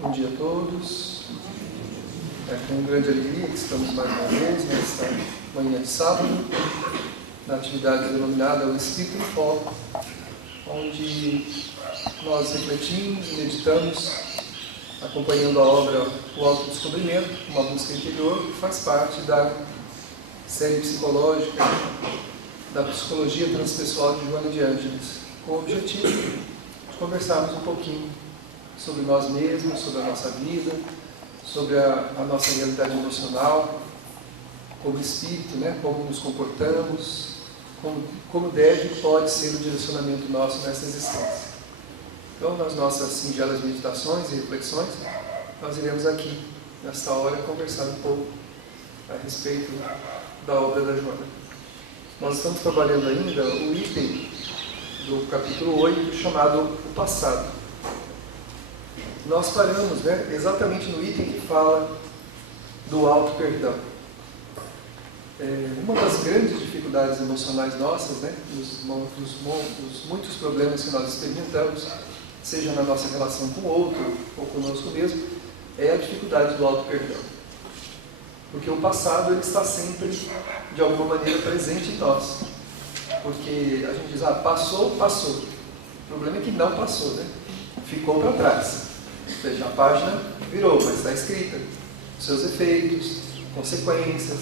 Bom dia a todos. É com grande alegria que estamos mais uma vez nesta manhã de sábado, na atividade denominada O Espírito em Foco, onde nós refletimos e meditamos, acompanhando a obra O Autodescobrimento, uma busca interior, que faz parte da série psicológica da psicologia transpessoal de Joana de Ângeles, com o objetivo de conversarmos um pouquinho sobre nós mesmos, sobre a nossa vida, sobre a nossa realidade emocional, como espírito, como nos comportamos, como deve e pode ser o direcionamento nosso nessa existência. Então, nas nossas singelas meditações e reflexões, nós iremos aqui, nesta hora, conversar um pouco a respeito da obra da Joana. Nós estamos trabalhando ainda o item do capítulo 8, chamado O Passado. Nós paramos exatamente no item que fala do auto-perdão. Uma das grandes dificuldades emocionais nossas, dos muitos problemas que nós experimentamos, seja na nossa relação com o outro ou conosco mesmo, é a dificuldade do auto-perdão. Porque o passado ele está sempre, de alguma maneira, presente em nós. Porque a gente diz, passou, passou. O problema é que não passou, ficou para trás. Ou seja, a página virou, mas está escrita. Seus efeitos, consequências,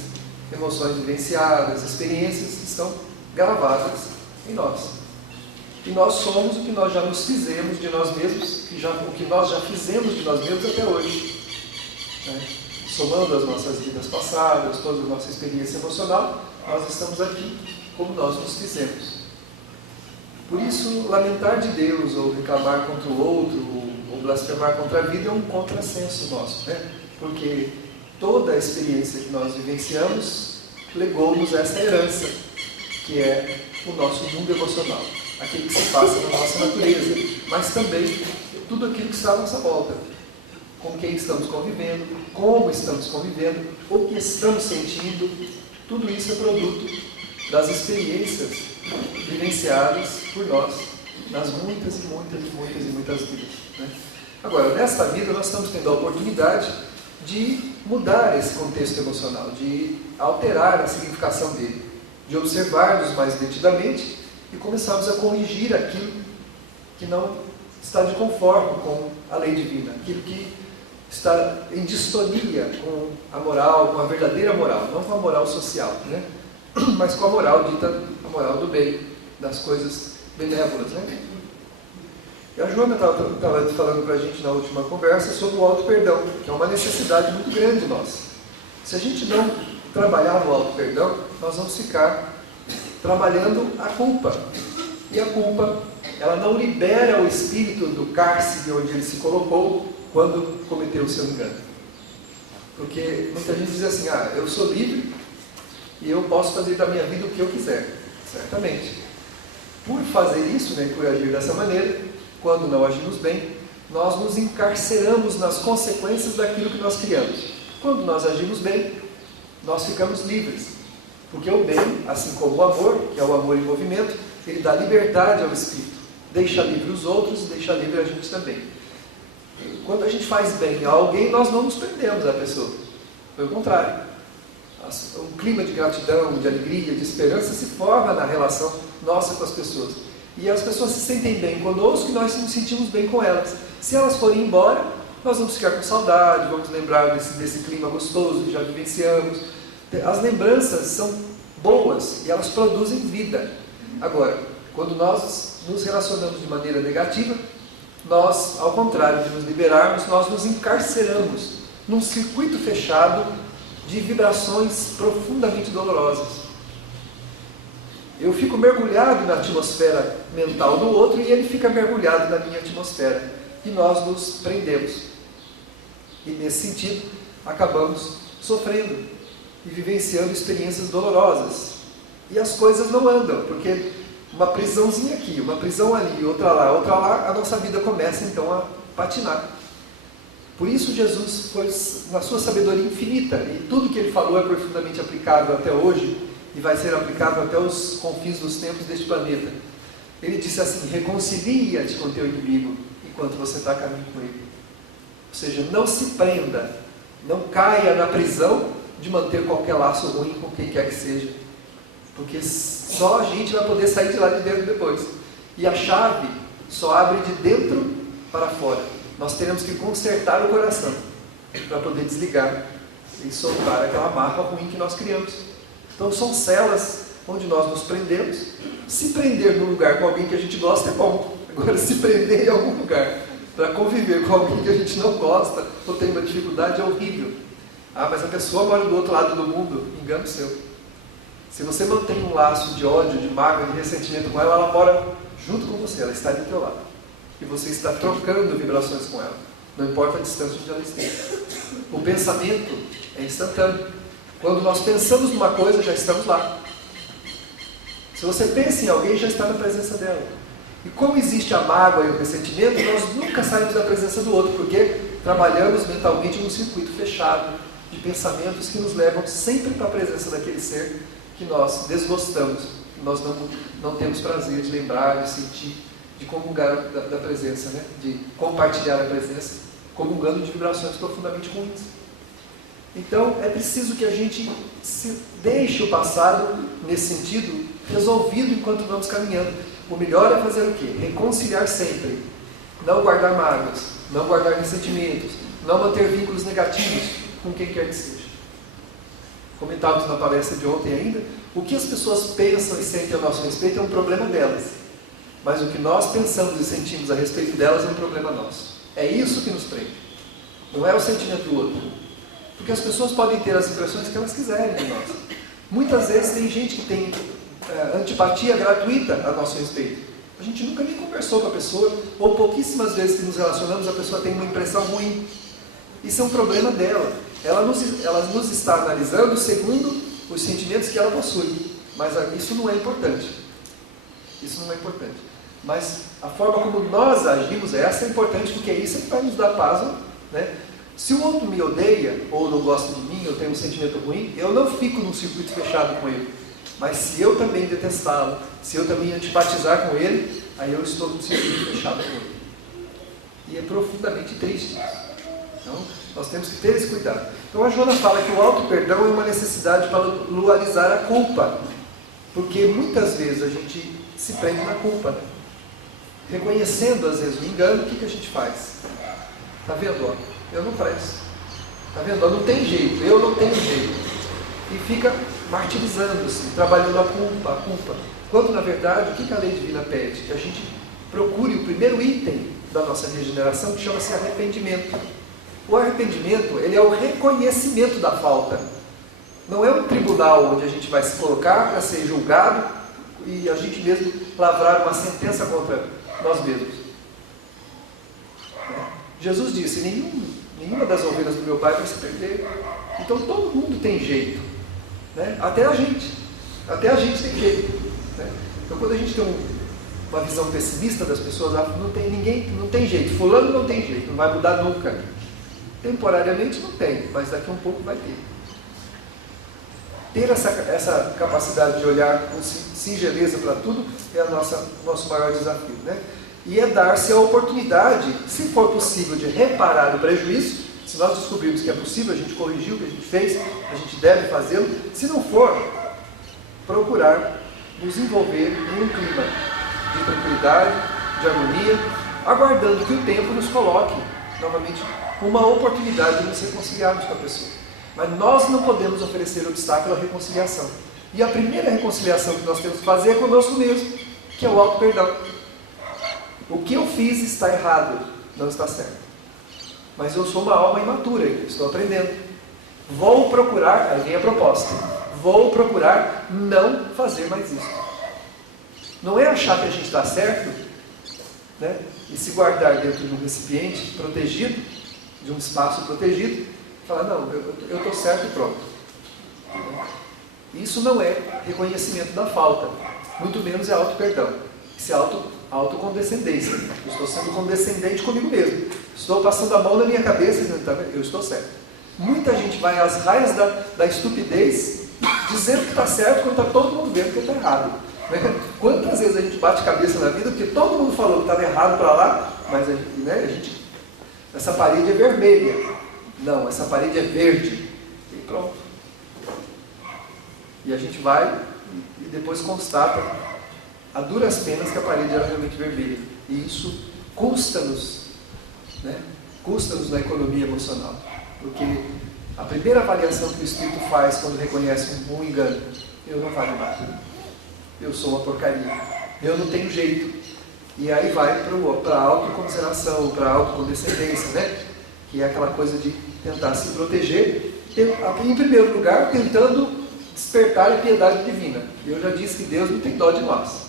emoções vivenciadas, experiências que estão gravadas em nós. E nós somos o que nós já nos fizemos de nós mesmos, o que nós já fizemos de nós mesmos até hoje. Somando as nossas vidas passadas, toda a nossa experiência emocional, nós estamos aqui como nós nos fizemos. Por isso, lamentar de Deus, ou reclamar contra o outro, ou blasfemar contra a vida é um contrassenso nosso, porque toda a experiência que nós vivenciamos legou-nos essa herança, que é o nosso mundo emocional, aquilo que se passa na nossa natureza, mas também tudo aquilo que está à nossa volta, com quem estamos convivendo, como estamos convivendo, o que estamos sentindo, tudo isso é produto das experiências vivenciadas por nós nas muitas vidas. Agora, nesta vida nós estamos tendo a oportunidade de mudar esse contexto emocional, de alterar a significação dele, de observar-nos mais detidamente e começarmos a corrigir aquilo que não está de conforme com a lei divina, aquilo que está em distonia com a moral, com a verdadeira moral, não com a moral social, mas com a moral dita, a moral do bem, das coisas benévolas. E a Joana estava falando para a gente na última conversa sobre o auto-perdão, que é uma necessidade muito grande nossa. Se a gente não trabalhar no auto-perdão, nós vamos ficar trabalhando a culpa. E a culpa, ela não libera o espírito do cárcere onde ele se colocou quando cometeu o seu engano. Porque muita gente diz assim, eu sou livre e eu posso fazer da minha vida o que eu quiser. Certamente. Por fazer isso, por agir dessa maneira, quando não agimos bem, nós nos encarceramos nas consequências daquilo que nós criamos. Quando nós agimos bem, nós ficamos livres. Porque o bem, assim como o amor, que é o amor em movimento, ele dá liberdade ao espírito. Deixa livre os outros e deixa livre a gente também. Quando a gente faz bem a alguém, nós não nos prendemos à pessoa. Pelo contrário. Um clima de gratidão, de alegria, de esperança se forma na relação nossa com as pessoas. E as pessoas se sentem bem conosco e nós nos sentimos bem com elas. Se elas forem embora, nós vamos ficar com saudade, vamos lembrar desse clima gostoso que já vivenciamos. As lembranças são boas e elas produzem vida. Agora, quando nós nos relacionamos de maneira negativa, nós, ao contrário de nos liberarmos, nós nos encarceramos num circuito fechado de vibrações profundamente dolorosas. Eu fico mergulhado na atmosfera mental do outro e ele fica mergulhado na minha atmosfera. E nós nos prendemos. E nesse sentido, acabamos sofrendo e vivenciando experiências dolorosas. E as coisas não andam, porque uma prisãozinha aqui, uma prisão ali, outra lá, a nossa vida começa então a patinar. Por isso Jesus foi, na sua sabedoria infinita, e tudo que ele falou é profundamente aplicável até hoje, e vai ser aplicável até os confins dos tempos deste planeta. Ele disse assim: reconcilia-te com teu inimigo, enquanto você está a caminho com ele. Ou seja, não se prenda, não caia na prisão de manter qualquer laço ruim com quem quer que seja. Porque só a gente vai poder sair de lá de dentro depois. E a chave só abre de dentro para fora. Nós teremos que consertar o coração para poder desligar e soltar aquela amarra ruim que nós criamos. Então são celas onde nós nos prendemos. Se prender num lugar com alguém que a gente gosta é bom. Agora, se prender em algum lugar para conviver com alguém que a gente não gosta ou tem uma dificuldade é horrível. Ah, mas a pessoa mora do outro lado do mundo. Engano seu. Se você mantém um laço de ódio, de mágoa, de ressentimento com ela, ela mora junto com você, ela está do teu lado. E você está trocando vibrações com ela. Não importa a distância onde ela esteja. O pensamento é instantâneo. Quando nós pensamos numa coisa, já estamos lá. Se você pensa em alguém, já está na presença dela. E como existe a mágoa e o ressentimento, nós nunca saímos da presença do outro, porque trabalhamos mentalmente num circuito fechado de pensamentos que nos levam sempre para a presença daquele ser que nós desgostamos, que nós não temos prazer de lembrar, de sentir, de comungar da presença, né? De compartilhar a presença, comungando de vibrações profundamente ruins. Então, é preciso que a gente deixe o passado, nesse sentido, resolvido enquanto vamos caminhando. O melhor é fazer o quê? Reconciliar sempre. Não guardar mágoas, não guardar ressentimentos, não manter vínculos negativos com quem quer que seja. Comentávamos na palestra de ontem ainda, o que as pessoas pensam e sentem a nosso respeito é um problema delas. Mas o que nós pensamos e sentimos a respeito delas é um problema nosso. É isso que nos prende. Não é o sentimento do outro. Porque as pessoas podem ter as impressões que elas quiserem de nós. Muitas vezes tem gente que tem antipatia gratuita a nosso respeito. A gente nunca nem conversou com a pessoa, ou pouquíssimas vezes que nos relacionamos, a pessoa tem uma impressão ruim. Isso é um problema dela. Ela nos está analisando segundo os sentimentos que ela possui. Mas isso não é importante. Isso não é importante. Mas a forma como nós agimos, essa é importante, porque isso é que vai nos dar paz, né? Se o outro me odeia, ou não gosta de mim, ou tem um sentimento ruim, eu não fico num circuito fechado com ele. Mas se eu também detestá-lo, se eu também antipatizar com ele, aí eu estou num circuito fechado com ele. E é profundamente triste isso. Então, nós temos que ter esse cuidado. Então a Joana fala que o auto-perdão é uma necessidade para luarizar a culpa. Porque muitas vezes a gente se prende na culpa, né? Reconhecendo às vezes o engano, o que a gente faz? Está vendo? Ó, eu não presto. Está vendo? Ó, não tem jeito, eu não tenho jeito. E fica martirizando-se, trabalhando a culpa. Quando na verdade, o que a lei divina pede? Que a gente procure o primeiro item da nossa regeneração, que chama-se arrependimento. O arrependimento, ele é o reconhecimento da falta. Não é um tribunal onde a gente vai se colocar para ser julgado e a gente mesmo lavrar uma sentença contra nós mesmos. Jesus disse, nenhuma das ovelhas do meu pai vai se perder. Então todo mundo tem jeito, né? Até a gente tem jeito, né? Então quando a gente tem uma visão pessimista das pessoas, não tem jeito, fulano não tem jeito, não vai mudar nunca. Temporariamente não tem, mas daqui a um pouco vai ter. Ter essa capacidade de olhar com singeleza para tudo é o nosso maior desafio, né? E é dar-se a oportunidade, se for possível, de reparar o prejuízo. Se nós descobrirmos que é possível, a gente corrigiu o que a gente fez, a gente deve fazê-lo. Se não for, procurar nos envolver em um clima de tranquilidade, de harmonia, aguardando que o tempo nos coloque, novamente, uma oportunidade de nos reconciliarmos com a pessoa. Mas nós não podemos oferecer obstáculo à reconciliação. E a primeira reconciliação que nós temos que fazer é conosco mesmo, que é o auto-perdão. O que eu fiz está errado, não está certo. Mas eu sou uma alma imatura, estou aprendendo. Vou procurar, aí vem a proposta, vou procurar não fazer mais isso. Não é achar que a gente está certo, né? E se guardar dentro de um recipiente protegido, de um espaço protegido, e falar, não, eu estou certo e pronto. Isso não é reconhecimento da falta, muito menos é auto-perdão. Isso é autocondescendência. Eu estou sendo condescendente comigo mesmo. Estou passando a mão na minha cabeça e dizendo, eu estou certo. Muita gente vai às raias da estupidez, dizendo que está certo, quando está todo mundo vendo que está errado. Quantas vezes a gente bate cabeça na vida, porque todo mundo falou que estava errado para lá, mas a gente essa parede é vermelha. Não, essa parede é verde. E pronto. E a gente vai e depois constata a duras penas que a parede era realmente vermelha. E isso custa-nos, né? Custa-nos na economia emocional. Porque a primeira avaliação que o Espírito faz quando reconhece um engano: eu não valho nada. Eu sou uma porcaria. Eu não tenho jeito. E aí vai para a autocomiseração, para a autocondescendência, né? Que é aquela coisa de tentar se proteger, em primeiro lugar, tentando despertar a piedade divina. Eu já disse que Deus não tem dó de nós.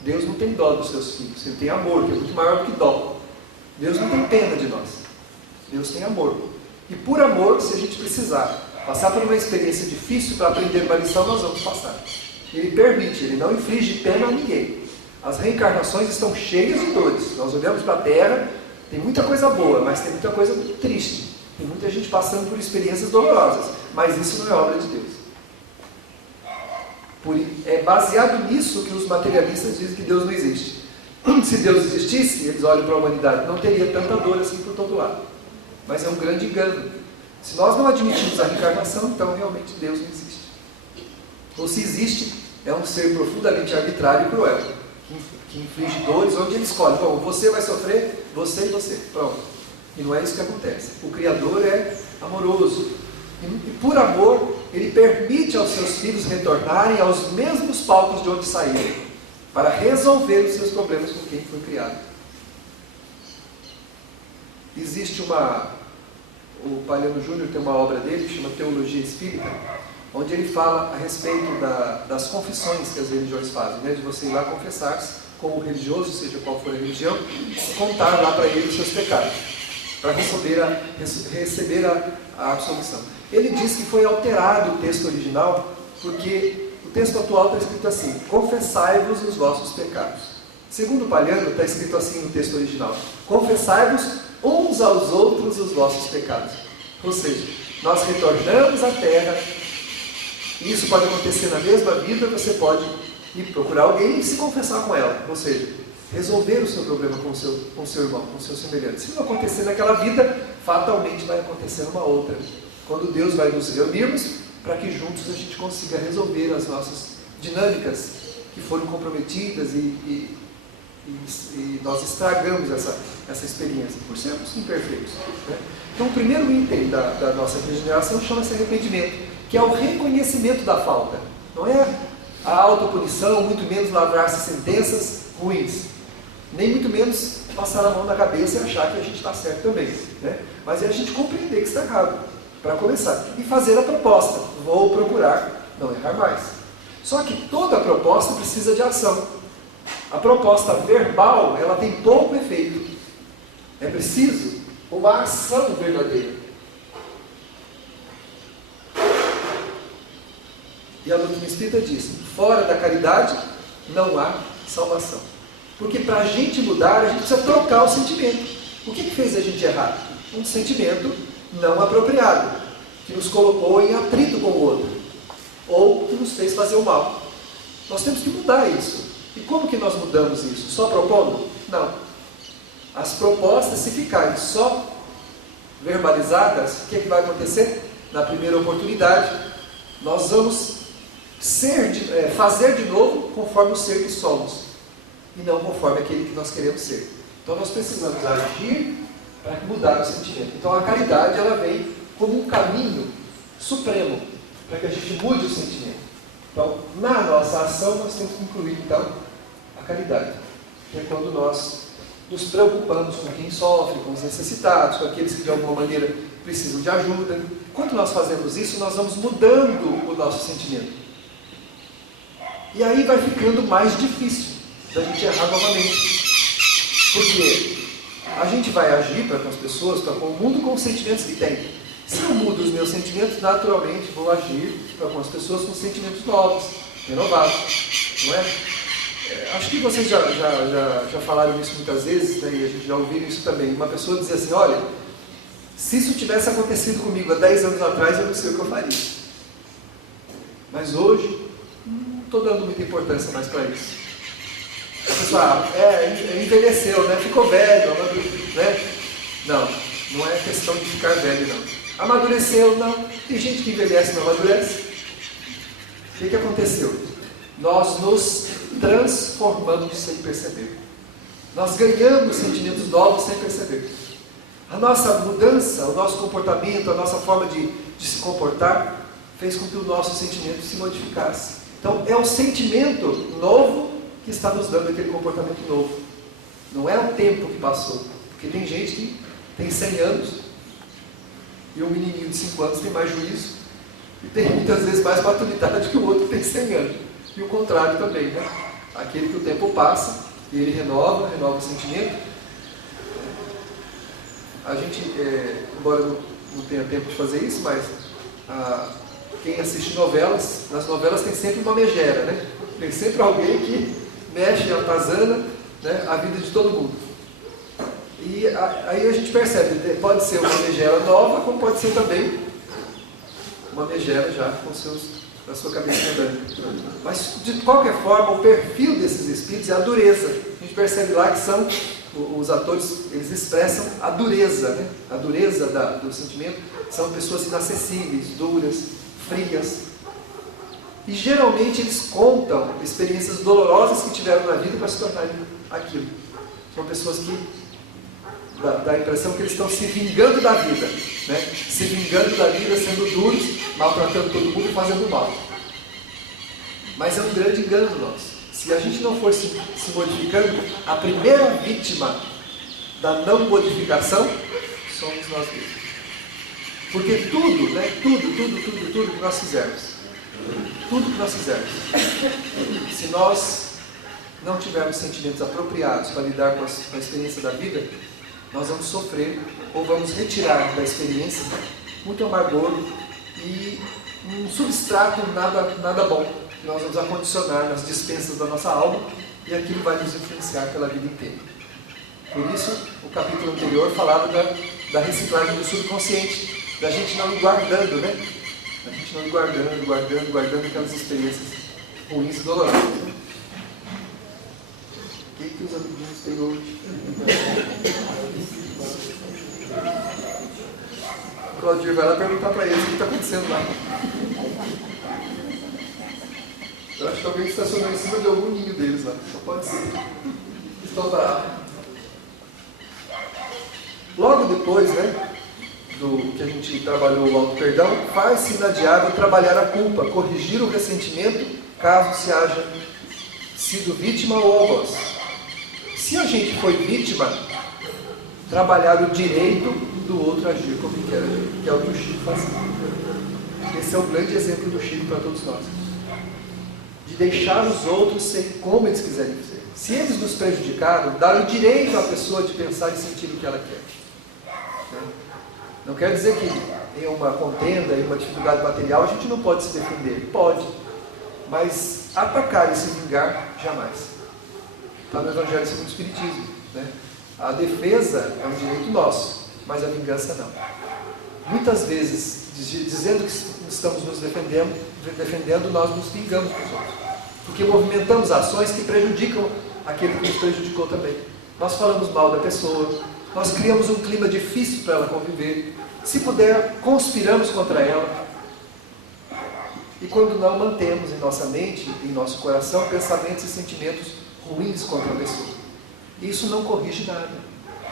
Deus não tem dó dos seus filhos. Ele tem amor, que é muito maior do que dó. Deus não tem pena de nós. Deus tem amor. E por amor, se a gente precisar passar por uma experiência difícil para aprender uma lição, nós vamos passar. Ele permite, ele não inflige pena a ninguém. As reencarnações estão cheias de dores. Nós olhamos para a Terra, tem muita coisa boa, mas tem muita coisa muito triste. Tem muita gente passando por experiências dolorosas. Mas isso não é obra de Deus. É baseado nisso que os materialistas dizem que Deus não existe. Se Deus existisse, eles olham para a humanidade, não teria tanta dor assim por todo lado. Mas é um grande engano. Se nós não admitimos a reencarnação, então realmente Deus não existe. Ou se existe, é um ser profundamente arbitrário e cruel, que inflige dores onde ele escolhe. Bom, você vai sofrer, você e você. Pronto. E não é isso que acontece. O Criador é amoroso. E por amor, ele permite aos seus filhos retornarem aos mesmos palcos de onde saíram, para resolver os seus problemas com quem foi criado. Existe o Palhano Júnior tem uma obra dele, que chama Teologia Espírita, onde ele fala a respeito das confissões que as religiões fazem, né? De você ir lá confessar-se como religioso, seja qual for a religião, e contar lá para ele os seus pecados, para receber a absolução. Ele diz que foi alterado o texto original, porque o texto atual está escrito assim: confessai-vos os vossos pecados. Segundo o Palhano, está escrito assim no texto original: confessai-vos uns aos outros os vossos pecados. Ou seja, nós retornamos à Terra, e isso pode acontecer na mesma vida. Você pode ir procurar alguém e se confessar com ela, ou seja, resolver o seu problema com o seu irmão, com o seu semelhante. Se não acontecer naquela vida, fatalmente vai acontecer numa outra, quando Deus vai nos reunirmos para que juntos a gente consiga resolver as nossas dinâmicas que foram comprometidas e nós estragamos essa experiência por sermos imperfeitos, né? Então o primeiro item da nossa regeneração chama-se arrependimento, que é o reconhecimento da falta. Não é a autopunição, muito menos lavrar-se sentenças ruins, nem muito menos passar a mão na cabeça e achar que a gente está certo também, né? Mas é a gente compreender que está errado, para começar, e fazer a proposta: vou procurar não errar mais. Só que toda proposta precisa de ação. A proposta verbal, ela tem pouco efeito. É preciso uma ação verdadeira. E a doutrina espírita diz: fora da caridade não há salvação. Porque para a gente mudar, a gente precisa trocar o sentimento. O que fez a gente errar? Um sentimento não apropriado, que nos colocou em atrito com o outro, ou que nos fez fazer o mal. Nós temos que mudar isso. E como que nós mudamos isso? Só propondo? Não. As propostas, se ficarem só verbalizadas, o que vai acontecer? Na primeira oportunidade, nós vamos fazer de novo conforme o ser que somos, e não conforme aquele que nós queremos ser. Então nós precisamos agir para mudar o sentimento. Então a caridade, ela vem como um caminho supremo para que a gente mude o sentimento. Então, na nossa ação, nós temos que incluir, então, a caridade, que é quando nós nos preocupamos com quem sofre, com os necessitados, com aqueles que de alguma maneira precisam de ajuda. Quando nós fazemos isso, nós vamos mudando o nosso sentimento. E aí vai ficando mais difícil da gente errar novamente. Porque a gente vai agir para com as pessoas, para com o mundo, com os sentimentos que tem. Se eu mudo os meus sentimentos, naturalmente vou agir para com as pessoas com sentimentos novos, renovados, não é? Acho que vocês já falaram isso muitas vezes, né, e a gente já ouviu isso também. Uma pessoa dizia assim: olha, se isso tivesse acontecido comigo há 10 anos atrás, eu não sei o que eu faria. Mas hoje, não estou dando muita importância mais para isso. A pessoa envelheceu, né? Ficou velho, né? Não, não é questão de ficar velho, não. Amadureceu, não. Tem gente que envelhece e não amadurece. O que aconteceu? Nós nos transformamos sem perceber. Nós ganhamos sentimentos novos sem perceber. A nossa mudança, o nosso comportamento, a nossa forma de se comportar, fez com que o nosso sentimento se modificasse. Então, é o sentimento novo que está nos dando aquele comportamento novo. Não é o tempo que passou. Porque tem gente que tem 100 anos e um menininho de 5 anos tem mais juízo e tem muitas vezes mais maturidade que o outro que tem 100 anos. E o contrário também, né? Aquele que o tempo passa e ele renova o sentimento. A gente, embora não tenha tempo de fazer isso, mas quem assiste novelas, nas novelas tem sempre uma megera, né? Tem sempre alguém que mexe, atazana, né, a vida de todo mundo. E aí a gente percebe, pode ser uma megera nova, como pode ser também uma megera já com a sua cabeça andando. Mas, de qualquer forma, o perfil desses espíritos é a dureza. A gente percebe lá que são, os atores, eles expressam a dureza, né? A dureza do sentimento. São pessoas inacessíveis, duras, frias. E geralmente eles contam experiências dolorosas que tiveram na vida para se tornarem aquilo. São pessoas que dá a impressão que eles estão se vingando da vida, né? Se vingando da vida, sendo duros, maltratando todo mundo e fazendo mal. Mas é um grande engano nosso. Se a gente não for se modificando, a primeira vítima da não modificação somos nós mesmos. Porque tudo, né? Tudo que nós fizermos, se nós não tivermos sentimentos apropriados para lidar com a experiência da vida, nós vamos sofrer ou vamos retirar da experiência muito amargor e um substrato nada bom, que nós vamos acondicionar nas dispensas da nossa alma e aquilo vai nos influenciar pela vida inteira. Por isso, o capítulo anterior falava da reciclagem do subconsciente, da gente não ir guardando, né? A gente não ir guardando aquelas experiências ruins e dolorosas. Né? O que os amiguinhos têm hoje? O Claudio vai lá perguntar para eles o que está acontecendo lá. Eu acho que alguém estacionou em cima de algum ninho deles lá. Só pode ser. Estão bravos. Logo depois, né? Do que a gente trabalhou o auto-perdão, faz-se inadiável trabalhar a culpa, corrigir o ressentimento, caso se haja sido vítima ou algoz. Se a gente foi vítima, trabalhar o direito do outro agir como ele quer agir, que é o que o Chico faz. Esse é o grande exemplo do Chico para todos nós. De deixar os outros serem como eles quiserem ser. Se eles nos prejudicaram, dar o direito à pessoa de pensar e sentir o que ela quer. Não quer dizer que em uma contenda, em uma dificuldade material, a gente não pode se defender. Pode. Mas atacar e se vingar, jamais. Está no Evangelho segundo o Espiritismo. Né? A defesa é um direito nosso, mas a vingança não. Muitas vezes, dizendo que estamos nos defendendo, nós nos vingamos dos outros. Porque movimentamos ações que prejudicam aquele que nos prejudicou também. Nós falamos mal da pessoa, nós criamos um clima difícil para ela conviver. Se puder, conspiramos contra ela. E quando não, mantemos em nossa mente, em nosso coração, pensamentos e sentimentos ruins contra a pessoa. Isso não corrige nada.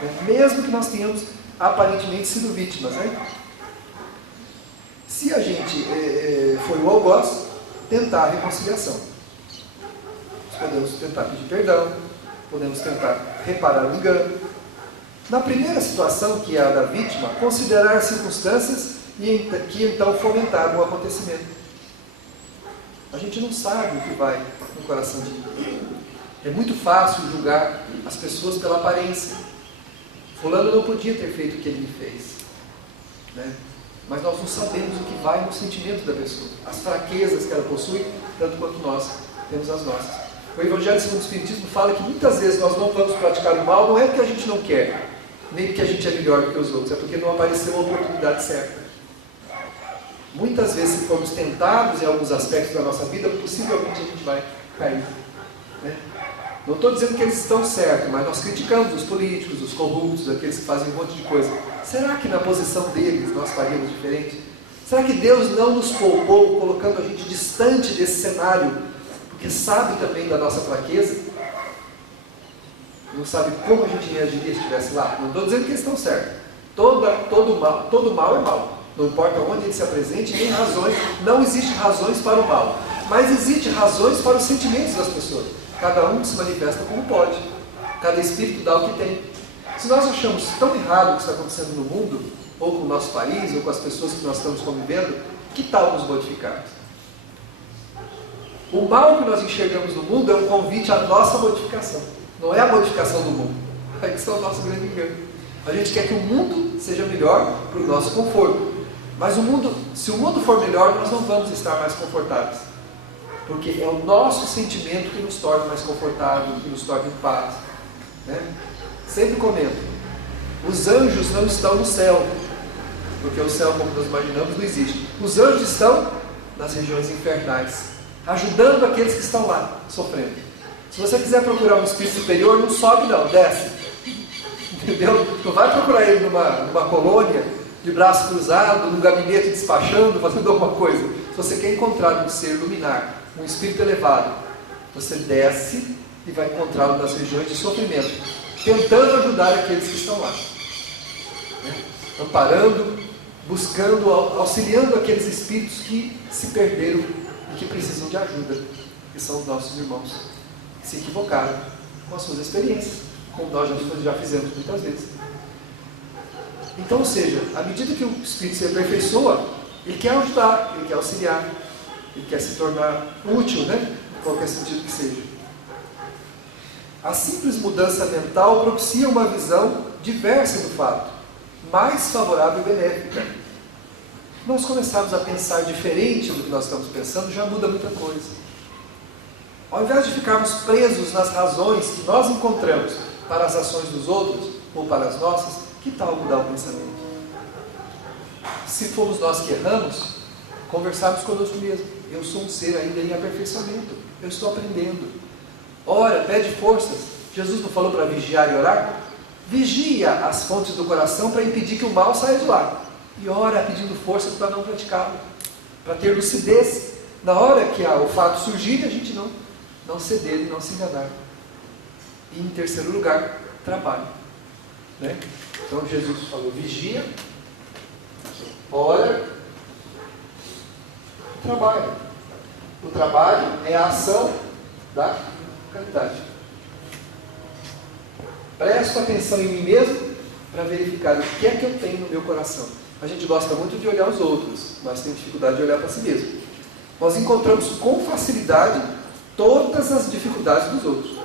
Né? Mesmo que nós tenhamos aparentemente sido vítimas. Né? Se a gente foi o algoz, tentar a reconciliação. Nós podemos tentar pedir perdão, podemos tentar reparar o engano. Na primeira situação, que é a da vítima, considerar as circunstâncias que então fomentaram o acontecimento. A gente não sabe o que vai no coração de ninguém. É muito fácil julgar as pessoas pela aparência. Fulano não podia ter feito o que ele me fez. Né? Mas nós não sabemos o que vai no sentimento da pessoa. As fraquezas que ela possui, tanto quanto nós temos as nossas. O Evangelho segundo o Espiritismo fala que muitas vezes nós não vamos praticar o mal, não é porque a gente não quer, nem porque a gente é melhor do que os outros, é porque não apareceu a oportunidade certa. Muitas vezes, se formos tentados em alguns aspectos da nossa vida, possivelmente a gente vai cair. Né? Não estou dizendo que eles estão certos, mas nós criticamos os políticos, os corruptos, aqueles que fazem um monte de coisa. Será que na posição deles nós faríamos diferente? Será que Deus não nos poupou, colocando a gente distante desse cenário, porque sabe também da nossa fraqueza? Não sabe como a gente reagiria se estivesse lá? Não estou dizendo que eles estão certos. Todo mal é mal. Não importa onde ele se apresente, nem razões. Não existe razões para o mal. Mas existe razões para os sentimentos das pessoas. Cada um se manifesta como pode. Cada espírito dá o que tem. Se nós achamos tão errado o que está acontecendo no mundo, ou com o nosso país, ou com as pessoas que nós estamos convivendo, que tal nos modificarmos? O mal que nós enxergamos no mundo é um convite à nossa modificação. Não é a modificação do mundo. Aí que está o nosso grande engano. A gente quer que o mundo seja melhor para o nosso conforto. Mas se o mundo for melhor, nós não vamos estar mais confortáveis. Porque é o nosso sentimento que nos torna mais confortável, que nos torna em paz. Né? Sempre comento, os anjos não estão no céu, porque o céu, como nós imaginamos, não existe. Os anjos estão nas regiões infernais, ajudando aqueles que estão lá, sofrendo. Se você quiser procurar um espírito superior, não sobe não, desce. Entendeu? Não vai procurar ele numa colônia, de braço cruzado, num gabinete despachando, fazendo alguma coisa. Se você quer encontrar um ser luminar, um espírito elevado, você desce e vai encontrá-lo nas regiões de sofrimento, tentando ajudar aqueles que estão lá, né? Amparando, buscando, auxiliando aqueles espíritos que se perderam e que precisam de ajuda, que são os nossos irmãos, que se equivocaram com as suas experiências, como nós já fizemos muitas vezes. Então, ou seja, à medida que o espírito se aperfeiçoa, ele quer ajudar, ele quer auxiliar, ele quer se tornar útil, né? Em qualquer sentido que seja. A simples mudança mental propicia uma visão diversa do fato, mais favorável e benéfica. Nós começarmos a pensar diferente do que nós estamos pensando, já muda muita coisa. Ao invés de ficarmos presos nas razões que nós encontramos para as ações dos outros, ou para as nossas, que tal mudar o pensamento? Se fomos nós que erramos, conversarmos conosco mesmo. Eu sou um ser ainda em aperfeiçoamento, eu estou aprendendo. Ora, pede forças. Jesus não falou para vigiar e orar? Vigia as fontes do coração para impedir que o mal saia de lá. E ora pedindo forças para não praticá-lo, para ter lucidez. Na hora que o fato surgir, a gente não ceder e não se enganar. E em terceiro lugar, trabalho. Né? Então Jesus falou, vigia, ora, trabalho. O trabalho é a ação da caridade. Presto atenção em mim mesmo para verificar o que é que eu tenho no meu coração. A gente gosta muito de olhar os outros, mas tem dificuldade de olhar para si mesmo. Nós encontramos com facilidade todas as dificuldades dos outros.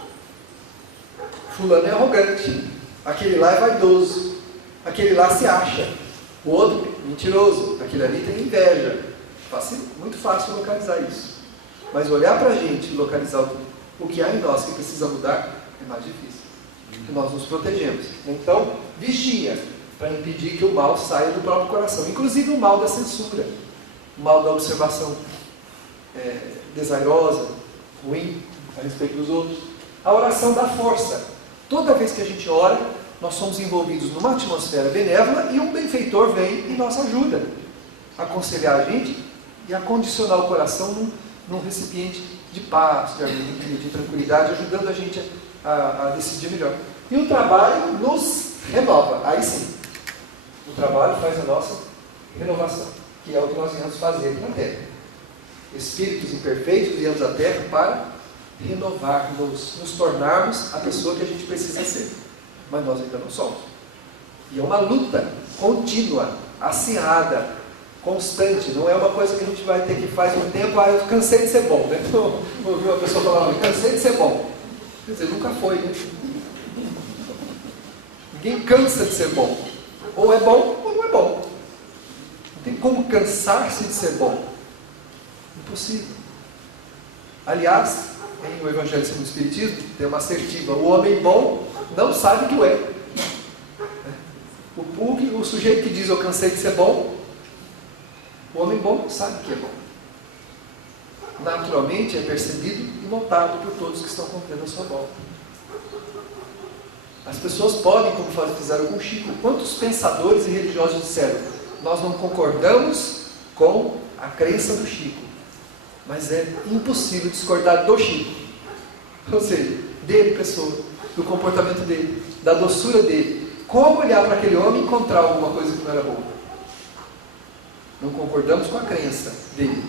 Fulano é arrogante, aquele lá é vaidoso, aquele lá se acha, o outro mentiroso, aquele ali tem inveja. Muito fácil localizar isso. Mas olhar para a gente e localizar o que há em nós que precisa mudar é mais difícil. Porque nós nos protegemos. Então, vigia para impedir que o mal saia do próprio coração. Inclusive o mal da censura, o mal da observação desairosa, ruim a respeito dos outros. A oração dá força. Toda vez que a gente ora, nós somos envolvidos numa atmosfera benévola e um benfeitor vem e nos ajuda a aconselhar a gente e a condicionar o coração num recipiente de paz, de harmonia, de tranquilidade, ajudando a gente a decidir melhor. E o trabalho nos renova. Aí sim, o trabalho faz a nossa renovação, que é o que nós viemos fazer aqui na Terra. Espíritos imperfeitos viemos à Terra para renovar, nos tornarmos a pessoa que a gente precisa ser. Mas nós ainda não somos. E é uma luta contínua, acirrada, constante. Não é uma coisa que a gente vai ter que fazer um tempo, eu cansei de ser bom, né? Ouvi uma pessoa falar, cansei de ser bom. Quer dizer, nunca foi, né? Ninguém cansa de ser bom. Ou é bom, ou não é bom. Não tem como cansar-se de ser bom. Impossível. Aliás, em o Evangelho segundo o Espiritismo, tem uma assertiva: o homem bom não sabe que o é. O sujeito que diz eu cansei de ser bom, o homem bom não sabe que é bom. naturalmente é percebido e notado por todos que estão convivendo à sua volta. As pessoas podem, como fizeram com Chico, quantos pensadores e religiosos disseram: nós não concordamos com a crença do Chico, mas é impossível discordar do Chico, ou seja, dele pessoa, do comportamento dele, da doçura dele. Como olhar para aquele homem e encontrar alguma coisa que não era boa? Não concordamos com a crença dele,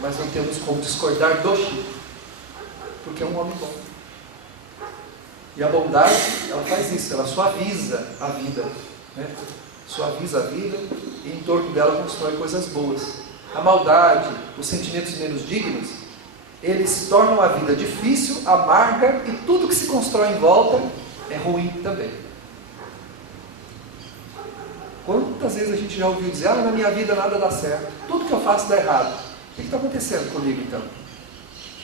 mas não temos como discordar do Chico, porque é um homem bom. E a bondade, ela faz isso, ela suaviza a vida, né? Suaviza a vida e em torno dela constrói coisas boas. A maldade, os sentimentos menos dignos, eles tornam a vida difícil, amarga, e tudo que se constrói em volta é ruim também. Quantas vezes a gente já ouviu dizer: na minha vida nada dá certo, tudo que eu faço dá errado. O que está acontecendo comigo então?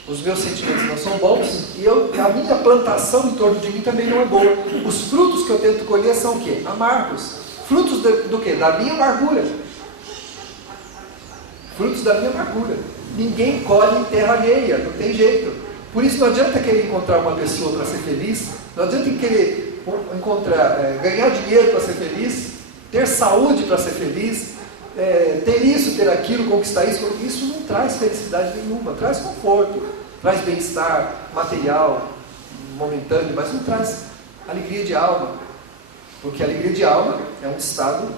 Os meus sentimentos não são bons e a minha plantação em torno de mim também não é boa. Os frutos que eu tento colher são o quê? Amargos. Frutos do quê? Da minha amargura. Frutos da minha amargura. Ninguém colhe em terra alheia, não tem jeito. Por isso não adianta querer encontrar uma pessoa para ser feliz, não adianta querer ganhar dinheiro para ser feliz, ter saúde para ser feliz, ter isso, ter aquilo, conquistar isso. Isso não traz felicidade nenhuma, traz conforto, traz bem-estar material, momentâneo, mas não traz alegria de alma, porque a alegria de alma é um estado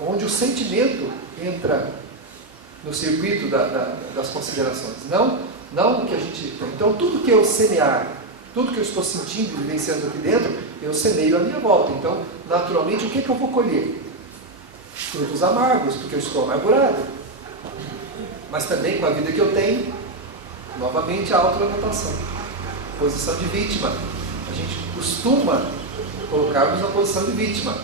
onde o sentimento entra no circuito das considerações, não o que a gente... Então tudo que eu semear, tudo que eu estou sentindo e vivenciando aqui dentro, eu semeio à minha volta. Então, naturalmente, o que eu vou colher? Frutos amargos, porque eu estou amargurado. Mas também com a vida que eu tenho, novamente a autolimitação, posição de vítima. A gente costuma colocar-nos na posição de vítima.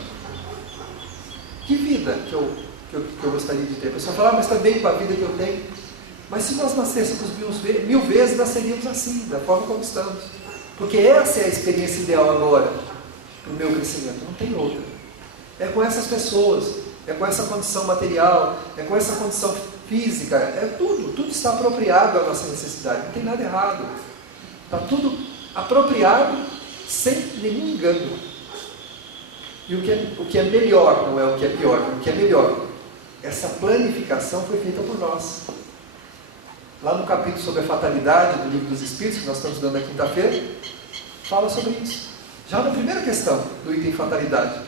Que vida que eu gostaria de ter? A pessoa fala: mas está bem com a vida que eu tenho. Mas se nós nascêssemos 1000 vezes, nasceríamos assim, da forma como estamos. Porque essa é a experiência ideal agora, para o meu crescimento, não tem outra. É com essas pessoas, é com essa condição material, é com essa condição física, é tudo está apropriado à nossa necessidade, não tem nada errado. Está tudo apropriado, sem nenhum engano. E o que é melhor, não é o que é pior, o que é melhor. Essa planificação foi feita por nós. Lá no capítulo sobre a fatalidade do Livro dos Espíritos, que nós estamos dando na quinta-feira, fala sobre isso. Já na primeira questão do item fatalidade,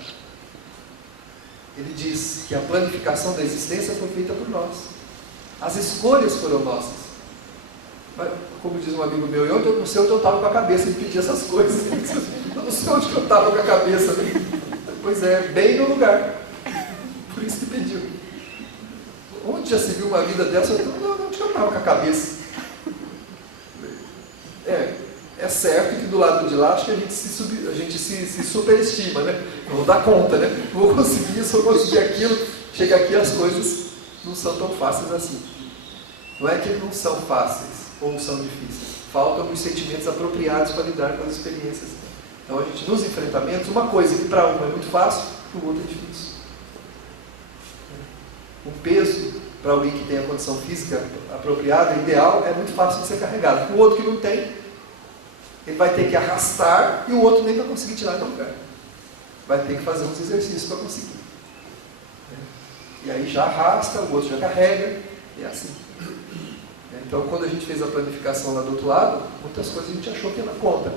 ele diz que a planificação da existência foi feita por nós. As escolhas foram nossas. Mas, como diz um amigo meu, eu não sei onde eu estava com a cabeça de pedir essas coisas. Eu não sei onde eu estava com a cabeça. Pois é, bem no lugar. Por isso que pediu. Onde já se viu uma vida dessa? Onde eu estava com a cabeça? É certo que do lado de lá, acho que a gente se superestima, né? Não vou dar conta, né? Não vou conseguir isso, vou conseguir aquilo. Chega aqui, as coisas não são tão fáceis assim. Não é que não são fáceis ou são difíceis. Faltam os sentimentos apropriados para lidar com as experiências. Então a gente, nos enfrentamentos, uma coisa que para um é muito fácil, para o outro é difícil. Um peso, para alguém que tem a condição física apropriada, ideal, é muito fácil de ser carregado. Para o outro que não tem, ele vai ter que arrastar e o outro nem vai conseguir tirar do lugar. Vai ter que fazer uns exercícios para conseguir. E aí já arrasta, o outro já carrega, e é assim. Então, quando a gente fez a planificação lá do outro lado, muitas coisas a gente achou que ia na conta.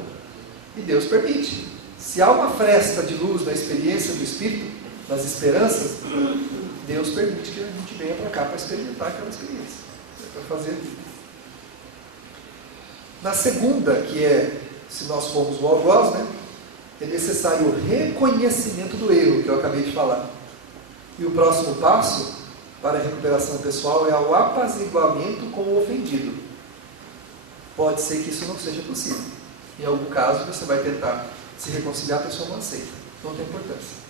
E Deus permite. Se há uma fresta de luz na experiência do Espírito, nas esperanças, Deus permite que a gente venha para cá para experimentar aquela experiência, para fazer a vida. Na segunda, que é, se nós formos o algoz, né, é necessário o reconhecimento do erro, que eu acabei de falar. E o próximo passo para a recuperação pessoal é o apaziguamento com o ofendido. Pode ser que isso não seja possível. Em algum caso, você vai tentar se reconciliar, a pessoa não aceita. Não tem importância.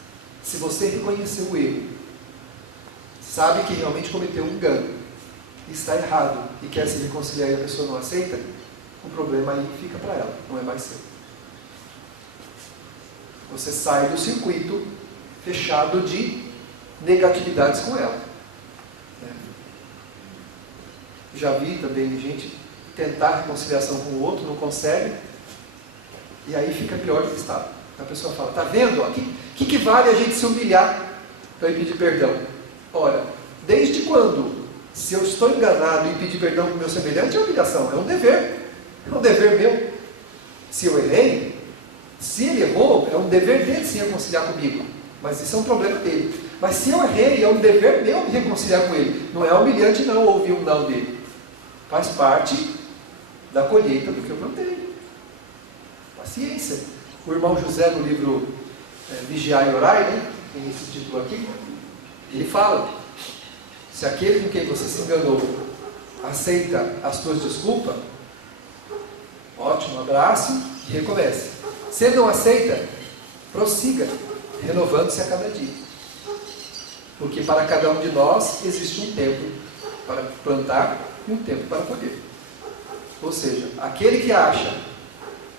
Se você reconhecer o erro, sabe que realmente cometeu um engano, está errado e quer se reconciliar e a pessoa não aceita, o problema aí fica para ela, não é mais seu. Você sai do circuito fechado de negatividades com ela. Já vi também gente tentar reconciliação com o outro, não consegue, e aí fica pior do que estava. A pessoa fala, está vendo? O que vale a gente se humilhar para ir pedir perdão? Ora, desde quando, se eu estou enganado e pedir perdão para o meu semelhante, é humilhação, é um dever meu. Se eu errei, se ele errou, é um dever dele se reconciliar comigo, mas isso é um problema dele. Mas se eu errei, é um dever meu me reconciliar com ele. Não é humilhante não ouvir um não dele. Faz parte da colheita do que eu plantei. Paciência. O irmão José, no livro Vigiai e Orai, né, tem esse título aqui, ele fala, se aquele com quem você se enganou aceita as tuas desculpas, ótimo, abraço e recomece. Se ele não aceita, prossiga, renovando-se a cada dia. Porque para cada um de nós existe um tempo para plantar e um tempo para colher. Ou seja, aquele que acha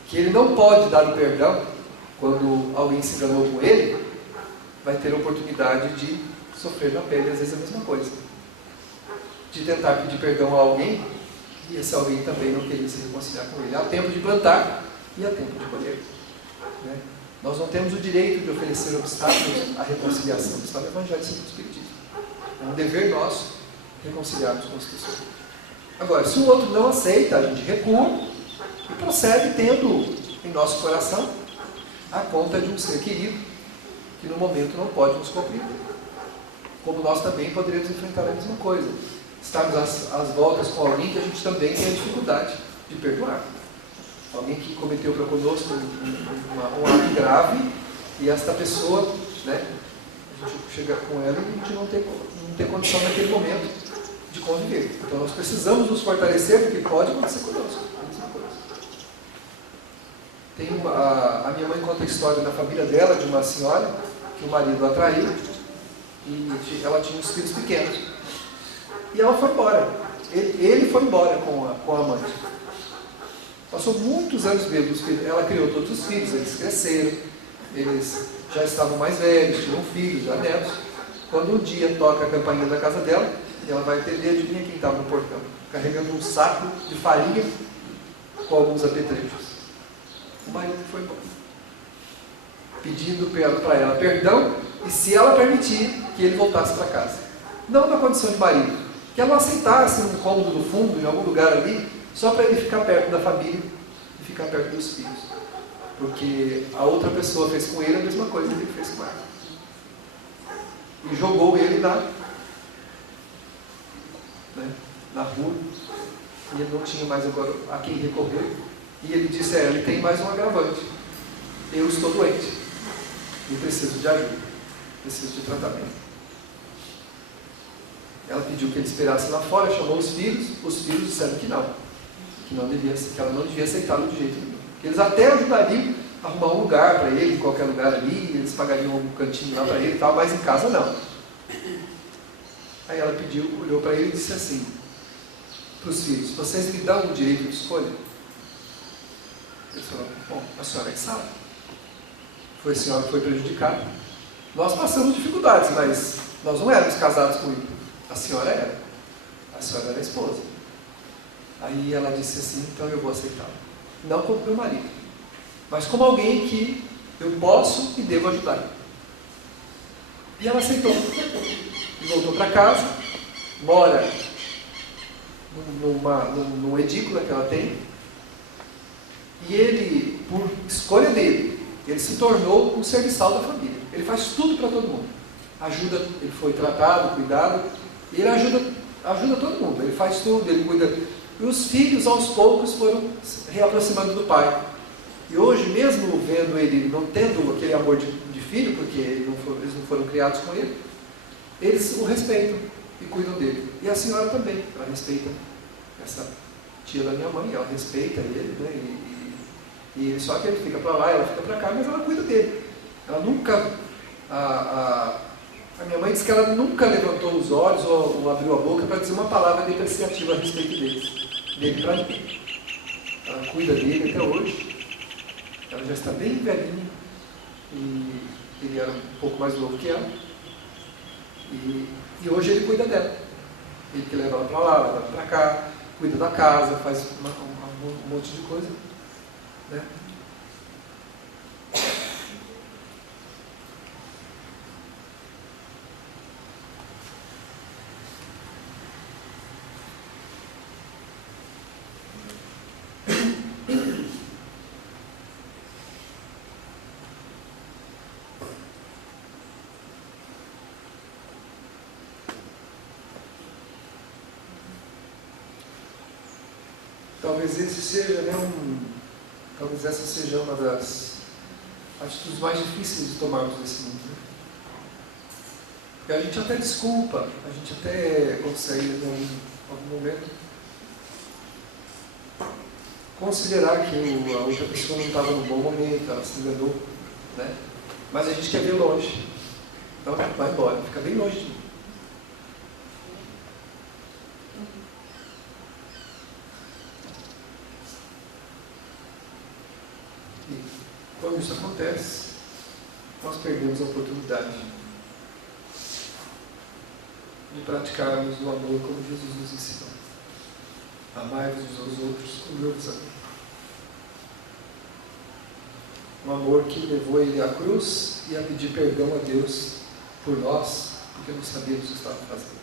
que ele não pode dar o perdão quando alguém se enganou com ele, vai ter a oportunidade de sofrer na pele, às vezes a mesma coisa. De tentar pedir perdão a alguém, e esse alguém também não queria se reconciliar com ele. Há tempo de plantar e há tempo de colher. Né? Nós não temos o direito de oferecer obstáculos à reconciliação. Isso está no Evangelho segundo o Espiritismo. É um dever nosso reconciliarmos com as pessoas. Agora, se o outro não aceita, a gente recua e procede tendo em nosso coração a conta de um ser querido que no momento não pode nos compreender. Como nós também poderíamos enfrentar a mesma coisa. Estarmos às voltas com alguém que a gente também tem a dificuldade de perdoar. Alguém que cometeu para conosco um ato grave e esta pessoa, né, a gente chega com ela e a gente não tem condição naquele momento de conviver. Então nós precisamos nos fortalecer porque pode acontecer conosco. A mesma coisa. A minha mãe conta a história da família dela, de uma senhora que o marido a traiu e ela tinha uns filhos pequenos. E ela foi embora. Ele foi embora com a amante. Passou muitos anos mesmo. Ela criou todos os filhos, eles cresceram, eles já estavam mais velhos, tinham filhos, já netos. Quando um dia toca a campainha da casa dela, ela vai atender, adivinha quem estava no portão, carregando um saco de farinha com alguns apetrechos. O marido foi embora, pedindo para ela perdão e se ela permitir que ele voltasse para casa. Não na condição de marido, que ela não aceitasse um cômodo no fundo, em algum lugar ali, só para ele ficar perto da família e ficar perto dos filhos. Porque a outra pessoa fez com ele a mesma coisa que ele fez com ela. E jogou ele na rua, e ele não tinha mais agora a quem recorrer. E ele disse a ela, ele tem mais um agravante. Eu estou doente e preciso de ajuda, preciso de tratamento. Ela pediu que ele esperasse lá fora, chamou os filhos disseram que ela não devia aceitá-lo de jeito nenhum. Que eles até ajudariam a arrumar um lugar para ele, em qualquer lugar ali, eles pagariam um cantinho lá para ele e tal, mas em casa não. Aí ela olhou para ele e disse assim, para os filhos, vocês me dão o direito de escolha? Eles falaram, bom, a senhora que sabe. Foi a senhora que foi prejudicada. Nós passamos dificuldades, mas nós não éramos casados com ele. A senhora era. A senhora era a esposa. Aí ela disse assim, então eu vou aceitá-lo. Não como meu marido, mas como alguém que eu posso e devo ajudar. E ela aceitou. Voltou para casa, mora num edícula que ela tem. E ele, por escolha dele, ele se tornou um serviçal da família. Ele faz tudo para todo mundo. Ajuda, ele foi tratado, cuidado, e ele ajuda todo mundo. Ele faz tudo, ele cuida. E os filhos, aos poucos, foram se reaproximando do pai. E hoje, mesmo vendo ele, não tendo aquele amor de filho, porque eles não foram criados com ele, eles o respeitam e cuidam dele. E a senhora também, ela respeita essa tia da minha mãe, ela respeita ele, né? E só que ele fica para lá, ela fica para cá, mas ela cuida dele. Ela nunca... A minha mãe disse que ela nunca levantou os olhos ou abriu a boca para dizer uma palavra depreciativa a respeito dele para ninguém. Ela cuida dele até hoje. Ela já está bem velhinha e ele era um pouco mais novo que ela. E hoje ele cuida dela. Ele que leva ela para lá, leva ela para cá, cuida da casa, faz um monte de coisa, né? Talvez esse seja, talvez essa seja uma das atitudes mais difíceis de tomarmos nesse mundo, né? Porque a gente até desculpa, a gente até consegue em algum momento considerar que a outra pessoa não estava no bom momento, ela se enganou, né? Mas a gente quer ver longe. Então vai embora, fica bem longe de mim. E quando isso acontece, nós perdemos a oportunidade de praticarmos o amor como Jesus nos ensinou. Amai-vos uns aos outros como eu vos amei. Um amor que levou ele à cruz e a pedir perdão a Deus por nós, porque não sabíamos o que estava fazendo.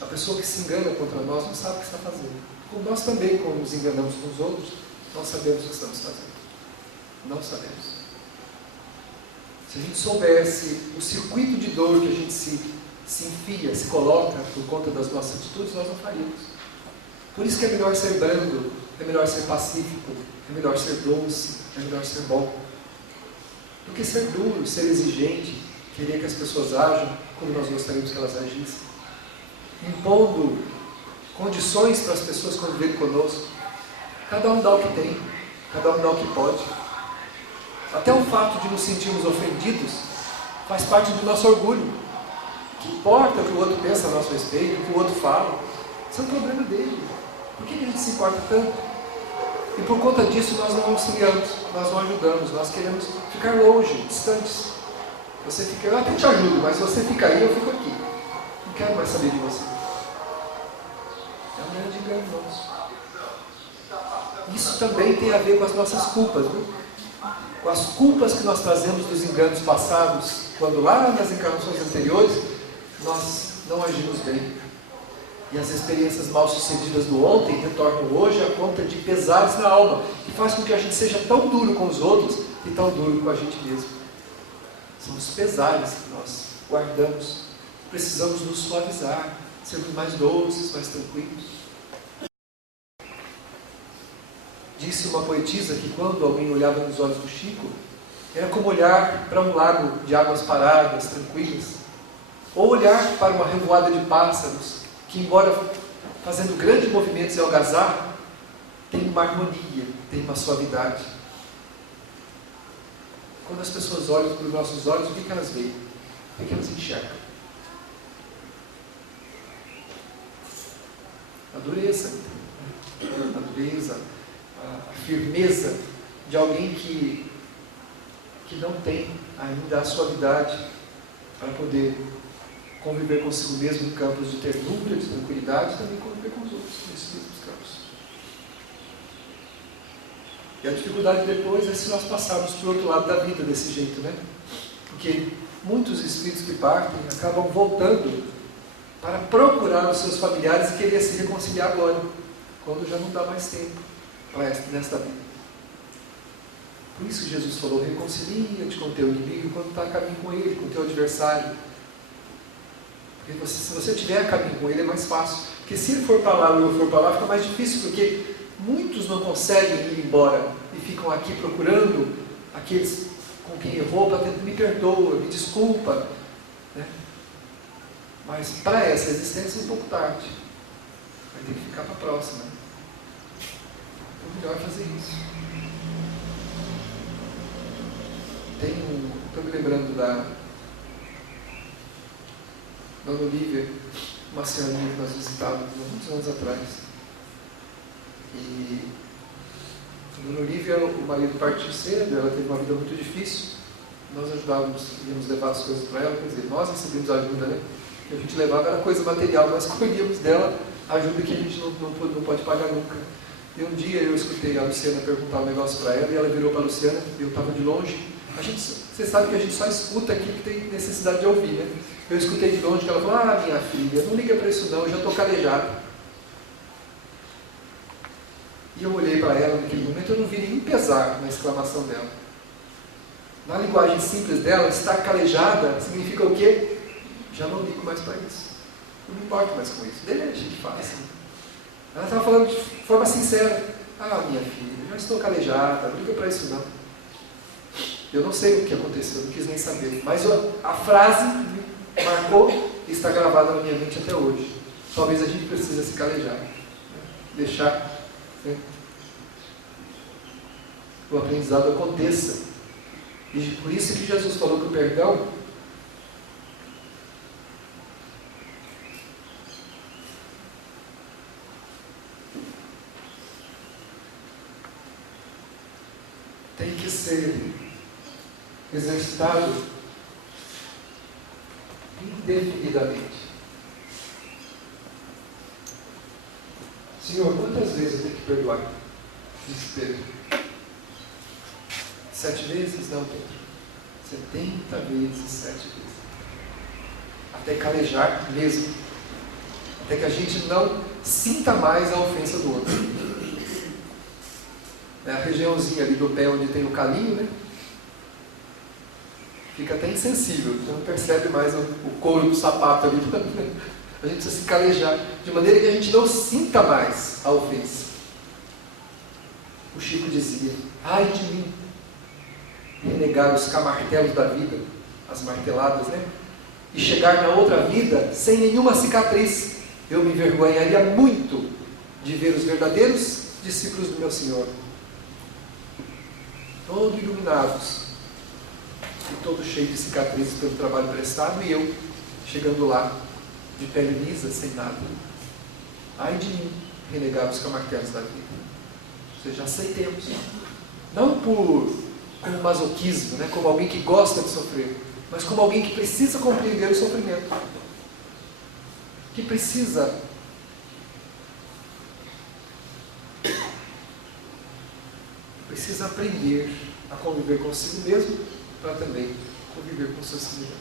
A pessoa que se engana contra nós não sabe o que está fazendo. Como nós também, quando nos enganamos com os outros, não sabemos o que estamos fazendo. Não sabemos. Se a gente soubesse o circuito de dor que a gente se enfia, se coloca por conta das nossas atitudes, nós não faríamos. Por isso que é melhor ser brando, é melhor ser pacífico, é melhor ser doce, é melhor ser bom. Do que ser duro, ser exigente, querer que as pessoas ajam como nós gostaríamos que elas agissem. Impondo condições para as pessoas conviverem conosco. Cada um dá o que tem, cada um dá o que pode. Até o fato de nos sentirmos ofendidos faz parte do nosso orgulho. O que importa o que o outro pensa a nosso respeito, o que o outro fala? Isso é um problema dele. Por que a gente se importa tanto? E por conta disso nós não auxiliamos, nós não ajudamos, nós queremos ficar longe, distantes. Você fica, eu até te ajudo, mas você fica aí, eu fico aqui. Não quero mais saber de você. É um grande engano nosso. Isso também tem a ver com as nossas culpas, viu? Com as culpas que nós trazemos dos enganos passados, quando lá nas encarnações anteriores, nós não agimos bem. E as experiências mal sucedidas do ontem retornam hoje a conta de pesares na alma, que faz com que a gente seja tão duro com os outros e tão duro com a gente mesmo. São os pesares que nós guardamos. Precisamos nos suavizar, sermos mais doces, mais tranquilos. Disse uma poetisa que quando alguém olhava nos olhos do Chico, era como olhar para um lago de águas paradas, tranquilas, ou olhar para uma revoada de pássaros, que embora fazendo grandes movimentos e algazarra, tem uma harmonia, tem uma suavidade. Quando as pessoas olham para os nossos olhos, o que elas veem? O que elas enxergam? A dureza, a firmeza de alguém que não tem ainda a suavidade para poder conviver consigo mesmo em campos de ternura, de tranquilidade, e também conviver com os outros nesses mesmos campos. E a dificuldade depois é se nós passarmos para o outro lado da vida desse jeito, né? Porque muitos espíritos que partem acabam voltando para procurar os seus familiares e querer se reconciliar agora, quando já não dá mais tempo nesta vida. Por isso que Jesus falou, reconcilia-te com o teu inimigo quando está a caminho com ele, com o teu adversário. Porque se você tiver a caminho com ele é mais fácil. Porque se ele for para lá ou eu for para lá, fica mais difícil, porque muitos não conseguem ir embora e ficam aqui procurando aqueles com quem errou para tentar, me perdoa, me desculpa, né? Mas para essa existência é um pouco tarde. Vai ter que ficar para a próxima. É melhor fazer isso. Estou me lembrando da Dona Olívia, uma senhorinha que nós visitávamos há muitos anos atrás. E a Dona Olívia, o marido partiu cedo, ela teve uma vida muito difícil. Nós ajudávamos, íamos levar as coisas para ela, quer dizer, nós recebíamos ajuda, né? O que a gente levava era coisa material, nós colhíamos dela ajuda que a gente não pode pagar nunca. E um dia eu escutei a Luciana perguntar um negócio para ela, e ela virou para a Luciana, eu estava de longe. Você sabe que a gente só escuta aquilo que tem necessidade de ouvir, né? Eu escutei de longe que ela falou: minha filha, não liga para isso não, eu já estou calejado. E eu olhei para ela naquele momento, eu não vi nenhum pesar na exclamação dela. Na linguagem simples dela, estar calejada significa o quê? Já não ligo mais para isso. Eu não me importo mais com isso. Dele a gente faz. Ela estava falando de forma sincera: minha filha, eu já estou calejada, não liga para isso não. Eu não sei o que aconteceu, não quis nem saber. Mas a frase me marcou e está gravada na minha mente até hoje. Talvez a gente precise se calejar. Deixar o aprendizado aconteça. E por isso que Jesus falou que o perdão tem que ser exercitado indefinidamente. Senhor, quantas vezes eu tenho que perdoar? Desespero. 7 vezes? Não, Pedro. 70 vezes, 7 vezes. Até calejar mesmo. Até que a gente não sinta mais a ofensa do outro. A regiãozinha ali do pé onde tem o calinho, né? Fica até insensível. Você não percebe mais o couro do sapato ali. A gente precisa se calejar. De maneira que a gente não sinta mais a ofensa. O Chico dizia: ai de mim, renegar os camartelos da vida, as marteladas, né? E chegar na outra vida sem nenhuma cicatriz. Eu me envergonharia muito de ver os verdadeiros discípulos do meu Senhor, todos iluminados e todos cheios de cicatrizes pelo trabalho prestado, e eu chegando lá de pele lisa, sem nada. Ai de mim, renegar os camartelos da vida. Ou seja, aceitemos. Não como masoquismo, né? Como alguém que gosta de sofrer, mas como alguém que precisa compreender o sofrimento. Que precisa aprender a conviver consigo mesmo para também conviver com o seu semelhante.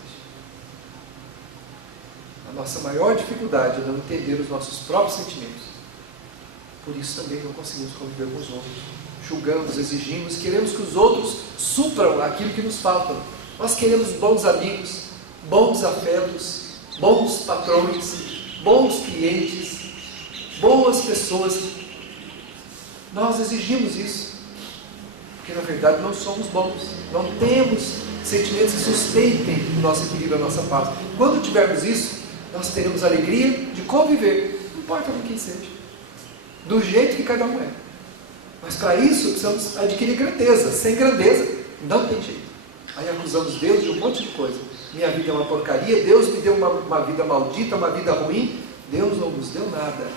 A nossa maior dificuldade é não entender os nossos próprios sentimentos. Por isso também não conseguimos conviver com os outros. Julgamos, exigimos, queremos que os outros supram aquilo que nos falta. Nós queremos bons amigos, bons afetos, bons patrões, bons clientes, boas pessoas. Nós exigimos isso, porque na verdade não somos bons, não temos sentimentos que sustentem o nosso equilíbrio, a nossa paz. Quando tivermos isso, nós teremos a alegria de conviver, não importa com quem seja, do jeito que cada um é. Mas para isso precisamos adquirir grandeza. Sem grandeza não tem jeito. Aí acusamos Deus de um monte de coisa. Minha vida é uma porcaria, Deus me deu uma vida maldita, uma vida ruim. Deus não nos deu nada.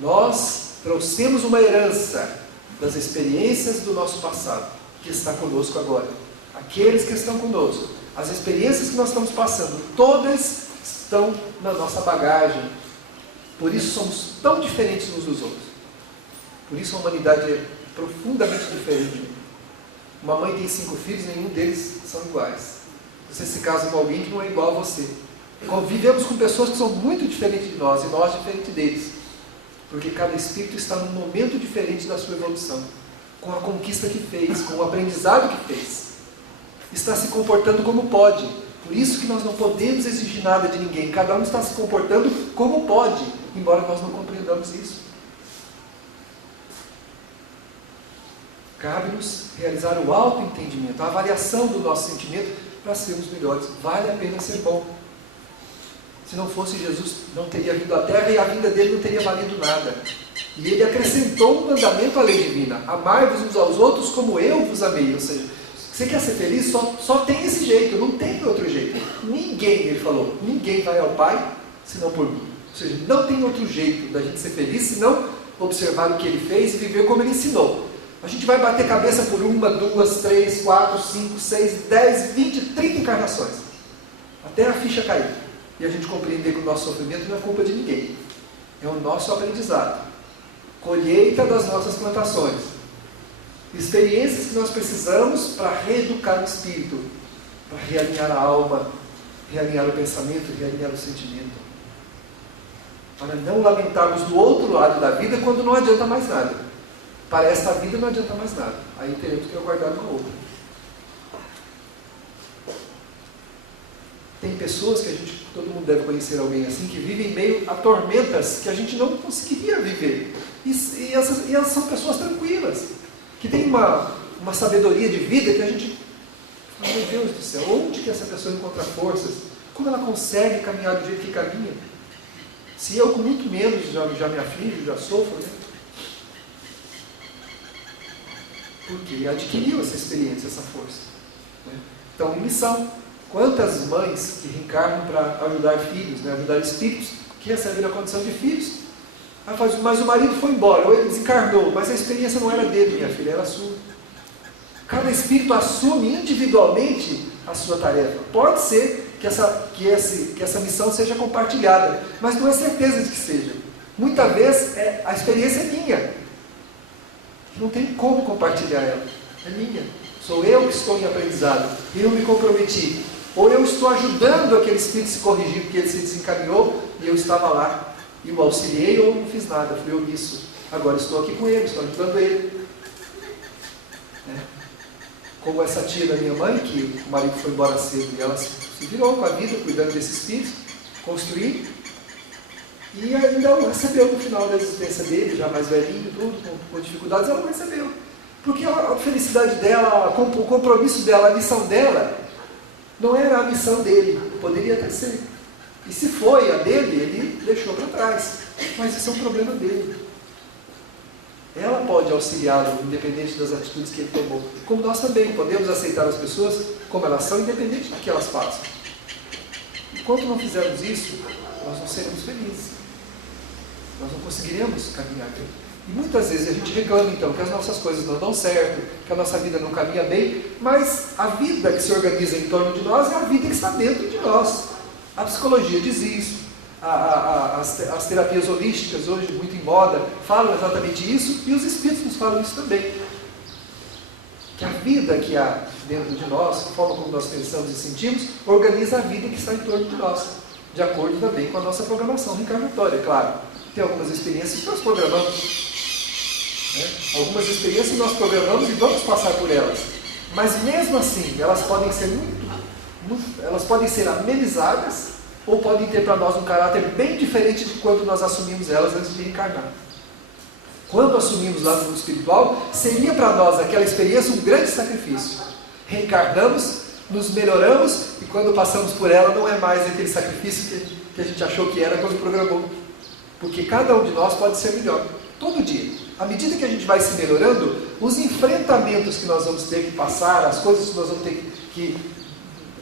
Nós trouxemos uma herança das experiências do nosso passado, que está conosco agora. Aqueles que estão conosco, as experiências que nós estamos passando, todas estão na nossa bagagem. Por isso somos tão diferentes uns dos outros. Por isso a humanidade é profundamente diferente. Uma mãe tem 5 filhos, nenhum deles são iguais. Você se casa com alguém que não é igual a você. Convivemos com pessoas que são muito diferentes de nós, e nós diferentes deles. Porque cada espírito está num momento diferente da sua evolução, com a conquista que fez, com o aprendizado que fez. Está se comportando como pode. Por isso que nós não podemos exigir nada de ninguém. Cada um está se comportando como pode, embora nós não compreendamos isso. Cabe-nos realizar o autoentendimento, a avaliação do nosso sentimento para sermos melhores. Vale a pena ser bom. Se não fosse Jesus, não teria vindo à Terra e a vinda dele não teria valido nada. E ele acrescentou um mandamento à lei divina: amai-vos uns aos outros como eu vos amei. Ou seja, você quer ser feliz? Só tem esse jeito, não tem outro jeito. Ninguém, ele falou, ninguém vai ao Pai senão por mim. Ou seja, não tem outro jeito da gente ser feliz senão observar o que ele fez e viver como ele ensinou. A gente vai bater cabeça por 1, 2, 3, 4, 5, 6, 10, 20, 30 encarnações. Até a ficha cair. E a gente compreender que o nosso sofrimento não é culpa de ninguém. É o nosso aprendizado. Colheita das nossas plantações. Experiências que nós precisamos para reeducar o espírito, para realinhar a alma, realinhar o pensamento, realinhar o sentimento. Para não lamentarmos do outro lado da vida quando não adianta mais nada. Para esta vida não adianta mais nada. Aí teremos que aguardar uma outra. Tem pessoas que todo mundo deve conhecer alguém assim, que vivem em meio a tormentas que a gente não conseguiria viver. E essas são pessoas tranquilas, que têm uma sabedoria de vida que a gente fala, meu Deus do céu, onde que essa pessoa encontra forças? Como ela consegue caminhar do jeito que caminha? Se eu com muito menos já me aflijo, já sofro, né? Porque adquiriu essa experiência, essa força. Né? Então, missão. Quantas mães que reencarnam para ajudar filhos, né? Ajudar espíritos que recebem a condição de filhos. Mas o marido foi embora, ou ele desencarnou, mas a experiência não era dele, minha filha, era sua. Cada espírito assume individualmente a sua tarefa. Pode ser que essa missão seja compartilhada, mas não é certeza de que seja. Muitas vezes a experiência é minha. Não tem como compartilhar ela. É minha. Sou eu que estou em aprendizado. Eu me comprometi. Ou eu estou ajudando aquele espírito a se corrigir porque ele se desencaminhou e eu estava lá. E o auxiliei ou não fiz nada. Fui omisso. Agora estou aqui com ele, estou ajudando ele. Como essa tia da minha mãe, que o marido foi embora cedo e ela se virou com a vida, cuidando desse espírito, construir. E ainda não recebeu no final da existência dele, já mais velhinho, tudo, com dificuldades, ela não recebeu. Porque a felicidade dela, o compromisso dela, a missão dela, não era a missão dele, poderia até ser. E se foi a dele, ele deixou para trás. Mas isso é um problema dele. Ela pode auxiliá-lo, independente das atitudes que ele tomou. Como nós também podemos aceitar as pessoas como elas são, independente do que elas façam. Enquanto não fizermos isso, nós não seremos felizes. Nós não conseguiremos caminhar bem. E muitas vezes a gente reclama então que as nossas coisas não dão certo, que a nossa vida não caminha bem, mas a vida que se organiza em torno de nós é a vida que está dentro de nós. A psicologia diz isso, as terapias holísticas hoje muito em moda falam exatamente isso, e os espíritos nos falam isso também. Que a vida que há dentro de nós, a forma como nós pensamos e sentimos, organiza a vida que está em torno de nós, de acordo também com a nossa programação reencarnatória, claro. Tem algumas experiências que nós programamos. Algumas experiências nós programamos e vamos passar por elas. Mas mesmo assim, elas podem ser elas podem ser amenizadas ou podem ter para nós um caráter bem diferente de quando nós assumimos elas antes de reencarnar. Quando assumimos lá no mundo espiritual, seria para nós aquela experiência um grande sacrifício. Reencarnamos, nos melhoramos e quando passamos por ela não é mais aquele sacrifício que a gente achou que era quando programou. Porque cada um de nós pode ser melhor, todo dia. À medida que a gente vai se melhorando, os enfrentamentos que nós vamos ter que passar, as coisas que nós vamos ter que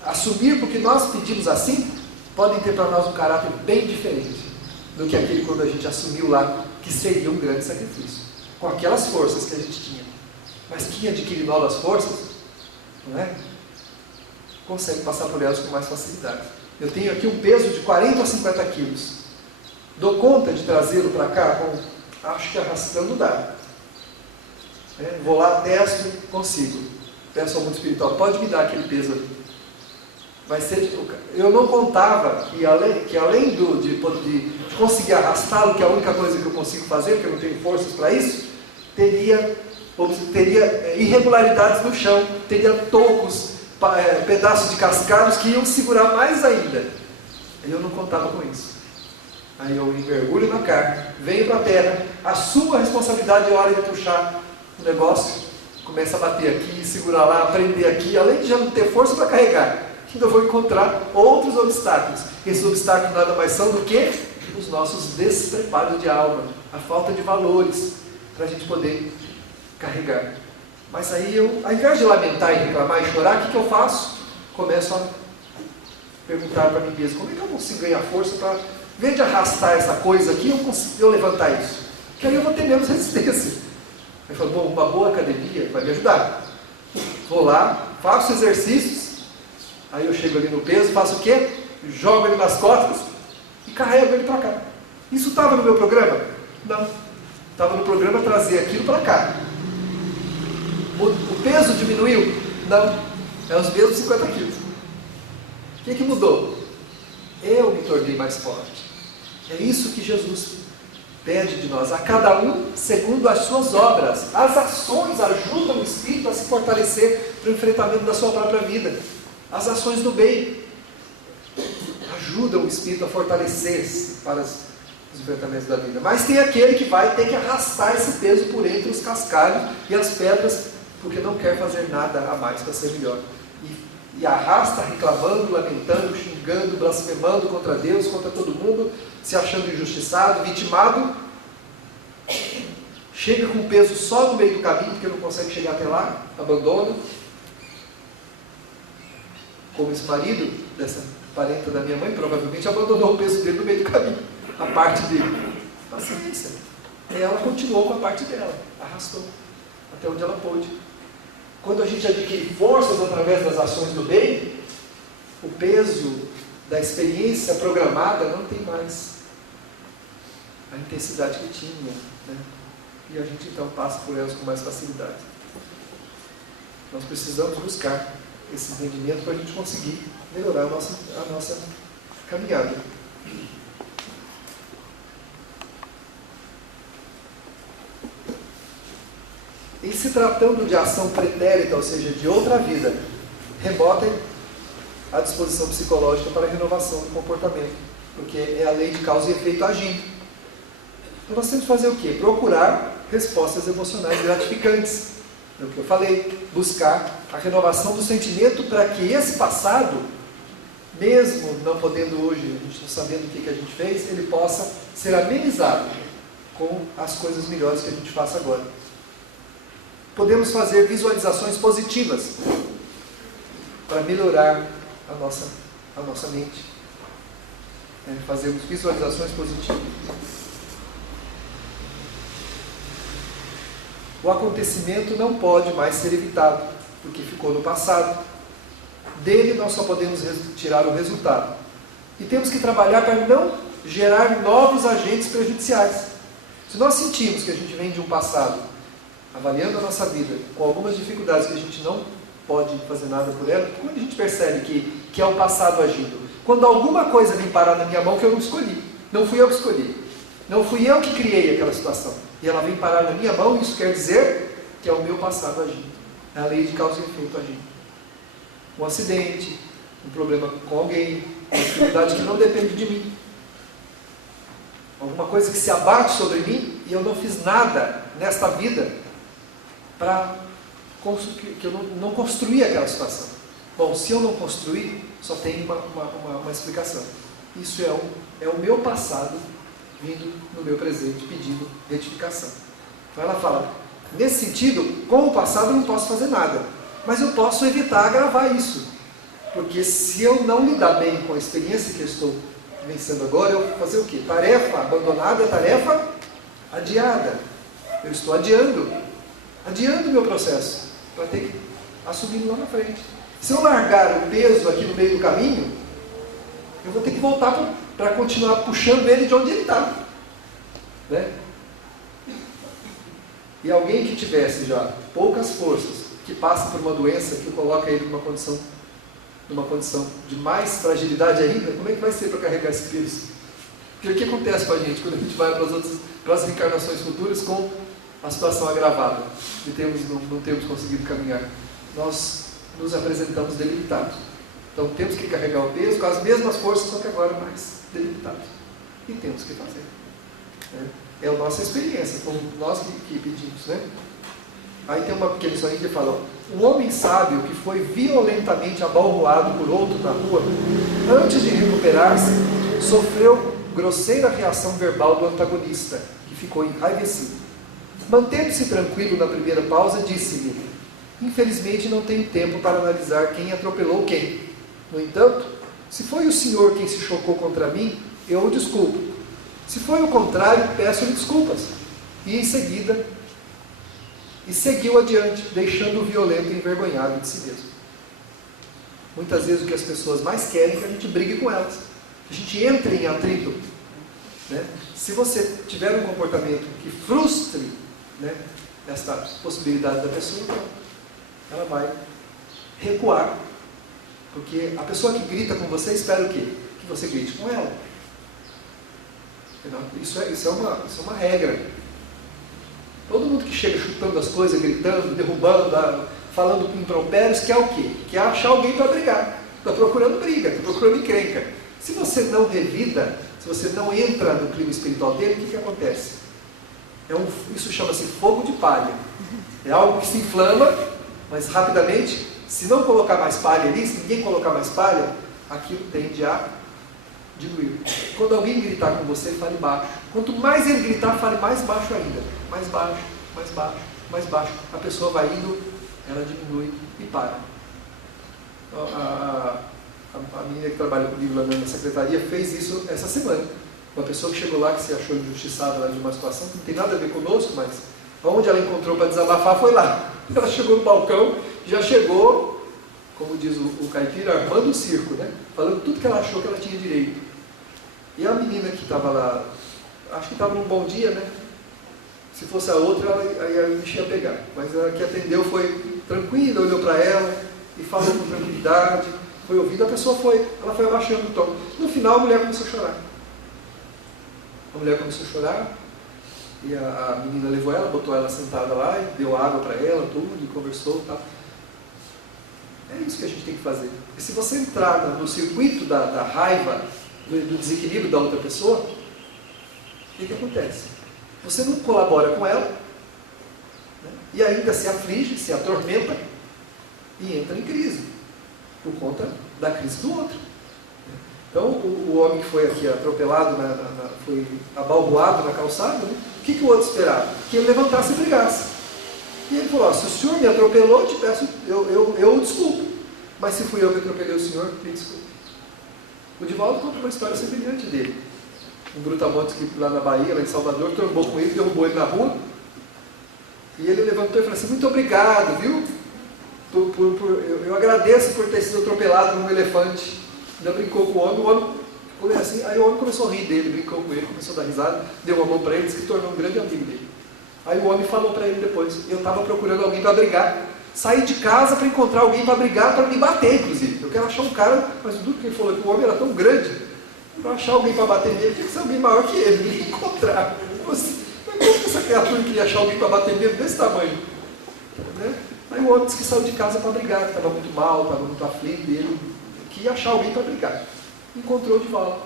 assumir, porque nós pedimos assim, podem ter para nós um caráter bem diferente do que aquele quando a gente assumiu lá, que seria um grande sacrifício, com aquelas forças que a gente tinha. Mas quem adquire novas forças, não é? Consegue passar por elas com mais facilidade. Eu tenho aqui um peso de 40 a 50 quilos. Dou conta de trazê-lo para cá? Acho que arrastando dá. Vou lá, testo, consigo. Peço ao mundo espiritual, pode me dar aquele peso ali. Vai ser eu não contava que além de conseguir arrastá-lo, que é a única coisa que eu consigo fazer, porque eu não tenho forças para isso, teria irregularidades no chão, teria tocos, pedaços de cascados que iam segurar mais ainda. Eu não contava com isso. Aí eu mergulho na carne, venho para a terra, assumo a responsabilidade, a hora de puxar o negócio, começa a bater aqui, segurar lá, prender aqui, além de já não ter força para carregar, ainda vou encontrar outros obstáculos. Esses obstáculos nada mais são do que os nossos despreparos de alma, a falta de valores para a gente poder carregar. Mas aí ao invés de lamentar e reclamar e chorar, o que eu faço? Começo a perguntar para mim mesmo, como é que eu consigo ganhar força para, em vez de arrastar essa coisa aqui, eu levantar isso? Que aí eu vou ter menos resistência. Aí eu falo, bom, uma boa academia vai me ajudar. Vou lá, faço exercícios, aí eu chego ali no peso, faço o quê? Jogo ele nas costas e carrego ele para cá. Isso estava no meu programa? Não. Estava no programa trazer aquilo para cá. O peso diminuiu? Não. É os mesmos 50 quilos. O que mudou? Eu me tornei mais forte. É isso que Jesus pede de nós, a cada um segundo as suas obras. As ações ajudam o espírito a se fortalecer para o enfrentamento da sua própria vida. As ações do bem ajudam o espírito a fortalecer-se para os enfrentamentos da vida. Mas tem aquele que vai ter que arrastar esse peso por entre os cascalhos e as pedras, porque não quer fazer nada a mais para ser melhor. E arrasta reclamando, lamentando, xingando, blasfemando contra Deus, contra todo mundo, se achando injustiçado, vitimado. Chega com o peso só no meio do caminho, porque não consegue chegar até lá, abandona. Como esse marido dessa parenta da minha mãe, provavelmente abandonou o peso dele no meio do caminho, a parte dele. Paciência. Ela continuou com a parte dela, arrastou até onde ela pôde. Quando a gente adquire forças através das ações do bem, o peso da experiência programada não tem mais a intensidade que tinha, né? E a gente então passa por elas com mais facilidade. Nós precisamos buscar esse entendimento para a gente conseguir melhorar a nossa caminhada. Em se tratando de ação pretérita, ou seja, de outra vida, rebotem a disposição psicológica para a renovação do comportamento, porque é a lei de causa e efeito agindo. Então nós temos que fazer o quê? Procurar respostas emocionais gratificantes. É o que eu falei, buscar a renovação do sentimento para que esse passado, mesmo não podendo hoje, a gente não sabendo o que a gente fez, ele possa ser amenizado com as coisas melhores que a gente faça agora. Podemos fazer visualizações positivas para melhorar a nossa mente. Fazemos visualizações positivas. O acontecimento não pode mais ser evitado, porque ficou no passado. Dele nós só podemos tirar o resultado. E temos que trabalhar para não gerar novos agentes prejudiciais. Se nós sentimos que a gente vem de um passado, avaliando a nossa vida, com algumas dificuldades que a gente não pode fazer nada por ela, como a gente percebe que é o passado agindo? Quando alguma coisa vem parar na minha mão que eu não escolhi. Não fui eu que escolhi. Não fui eu que criei aquela situação. E ela vem parar na minha mão, isso quer dizer que é o meu passado agindo. É a lei de causa e efeito agindo. Um acidente, um problema com alguém, uma dificuldade que não depende de mim. Alguma coisa que se abate sobre mim e eu não fiz nada nesta vida para que eu não construí aquela situação. Bom, se eu não construir, só tem uma explicação. Isso é o meu passado vindo no meu presente pedindo retificação. Então ela fala, nesse sentido, com o passado eu não posso fazer nada, mas eu posso evitar agravar isso. Porque se eu não lidar bem com a experiência que eu estou vencendo agora, eu vou fazer o quê? Tarefa abandonada é tarefa adiada. Eu estou adiando o meu processo, para ter que assumir lá na frente. Se eu largar o peso aqui no meio do caminho, eu vou ter que voltar para continuar puxando ele de onde ele está. Né? E alguém que tivesse já poucas forças, que passa por uma doença que coloca ele numa condição de mais fragilidade ainda, como é que vai ser para carregar esse peso? Porque o que acontece com a gente quando a gente vai para as reencarnações futuras com a situação agravada e não temos conseguido caminhar? Nós nos apresentamos debilitados. Então temos que carregar o peso com as mesmas forças, só que agora mais debilitados. E temos que fazer. É a nossa experiência, como nós que pedimos. Né? Aí tem uma pequena historinha que fala, um homem sábio que foi violentamente abalroado por outro na rua, antes de recuperar-se, sofreu grosseira reação verbal do antagonista, que ficou enraivecido. Mantendo-se tranquilo na primeira pausa, disse-lhe, infelizmente não tenho tempo para analisar quem atropelou quem. No entanto, se foi o senhor quem se chocou contra mim, eu o desculpo. Se foi o contrário, peço-lhe desculpas. E em seguida, seguiu adiante, deixando o violento envergonhado de si mesmo. Muitas vezes o que as pessoas mais querem é que a gente brigue com elas. Que a gente entre em atrito. né? Se você tiver um comportamento que frustre, né, esta possibilidade da pessoa, então ela vai recuar. Porque a pessoa que grita com você espera o quê? Que você grite com ela. Isso é uma regra. Todo mundo que chega chutando as coisas, gritando, derrubando, falando impropérios, quer o quê? Quer achar alguém para brigar. Está procurando briga, está procurando encrenca. Se você não revida, se você não entra no clima espiritual dele, o que acontece? Isso chama-se fogo de palha. É algo que se inflama, mas rapidamente, se não colocar mais palha ali, se ninguém colocar mais palha, aquilo tende a diluir. Quando alguém gritar com você, fale baixo. Quanto mais ele gritar, fale mais baixo ainda. Mais baixo, mais baixo, mais baixo. A pessoa vai indo, ela diminui e para. A menina que trabalha comigo lá na secretaria fez isso essa semana. Uma pessoa que chegou lá, que se achou injustiçada lá de uma situação que não tem nada a ver conosco, mas onde ela encontrou para desabafar foi lá. Ela chegou no balcão, já chegou, como diz o caipira, armando o circo, né? Falando tudo que ela achou que ela tinha direito. E a menina que estava lá, acho que estava num bom dia, né? Se fosse a outra, aí a bicha ia pegar. Mas a que atendeu foi tranquila, olhou para ela e falou com tranquilidade, foi ouvida, ela foi abaixando o tom. No final, a mulher começou a chorar. A mulher começou a chorar, e a menina levou ela, botou ela sentada lá, e deu água para ela, tudo, e conversou e tal. É isso que a gente tem que fazer. E se você entrar no circuito da raiva, do desequilíbrio da outra pessoa, o que acontece? Você não colabora com ela, né? E ainda se aflige, se atormenta, e entra em crise, por conta da crise do outro. Então, o homem que foi aqui atropelado, foi abalroado na calçada, né? O que o outro esperava? Que ele levantasse e brigasse. E ele falou, se o senhor me atropelou, eu te peço, eu desculpo. Mas se fui eu que atropelei o senhor, me desculpe. O Divaldo conta uma história semelhante dele. Um brutamontes que lá na Bahia, lá em Salvador, trombou com ele, derrubou ele na rua. E ele levantou e falou assim, muito obrigado, viu? Eu agradeço por ter sido atropelado por um elefante. Ainda brincou com o homem ficou assim, aí o homem começou a rir dele, brincou com ele, começou a dar risada, deu uma mão para ele, disse que tornou um grande amigo dele. Aí o homem falou para ele depois, eu estava procurando alguém para brigar. Saí de casa para encontrar alguém para brigar, para me bater, inclusive. Eu quero achar um cara, mas tudo que ele falou que o homem era tão grande, para achar alguém para bater nele, tinha que ser alguém maior que ele, me encontrar. Mas como que essa criatura queria achar alguém para bater nele desse tamanho? Né? Aí o homem disse que saiu de casa para brigar, que estava muito mal, estava muito aflito, e ele queria achar alguém para brigar. Encontrou o Divaldo.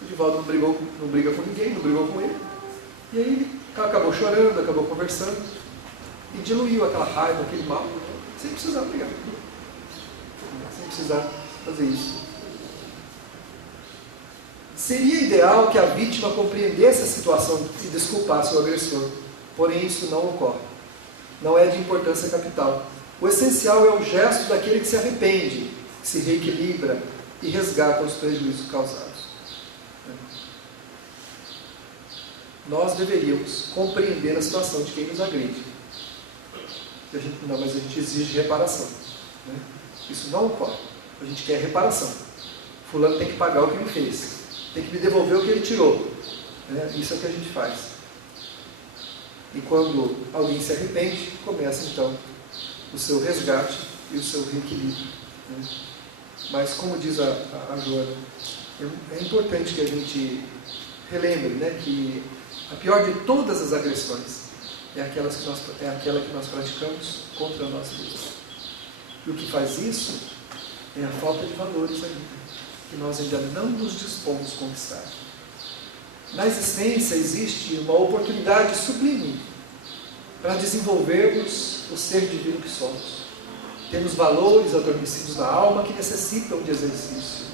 O Divaldo não briga com ninguém, não brigou com ele. E aí ele acabou chorando, acabou conversando, e diluiu aquela raiva, aquele mal, sem precisar brigar. Sem precisar fazer isso. Seria ideal que a vítima compreendesse a situação e desculpasse o agressor. Porém, isso não ocorre. Não é de importância capital. O essencial é o gesto daquele que se arrepende, que se reequilibra e resgata os prejuízos causados. Nós deveríamos compreender a situação de quem nos agride. Mas a gente exige reparação. Né? Isso não ocorre. A gente quer reparação. Fulano tem que pagar o que ele fez. Tem que me devolver o que ele tirou. Né? Isso é o que a gente faz. E quando alguém se arrepende, começa então o seu resgate e o seu reequilíbrio. Né? Mas como diz a Joana, é importante que a gente relembre, né, que a pior de todas as agressões é aquela que nós praticamos contra nós mesmos. E o que faz isso é a falta de valores ainda, que nós ainda não nos dispomos a conquistar. Na existência existe uma oportunidade sublime para desenvolvermos o ser divino que somos. Temos valores adormecidos na alma que necessitam de exercício.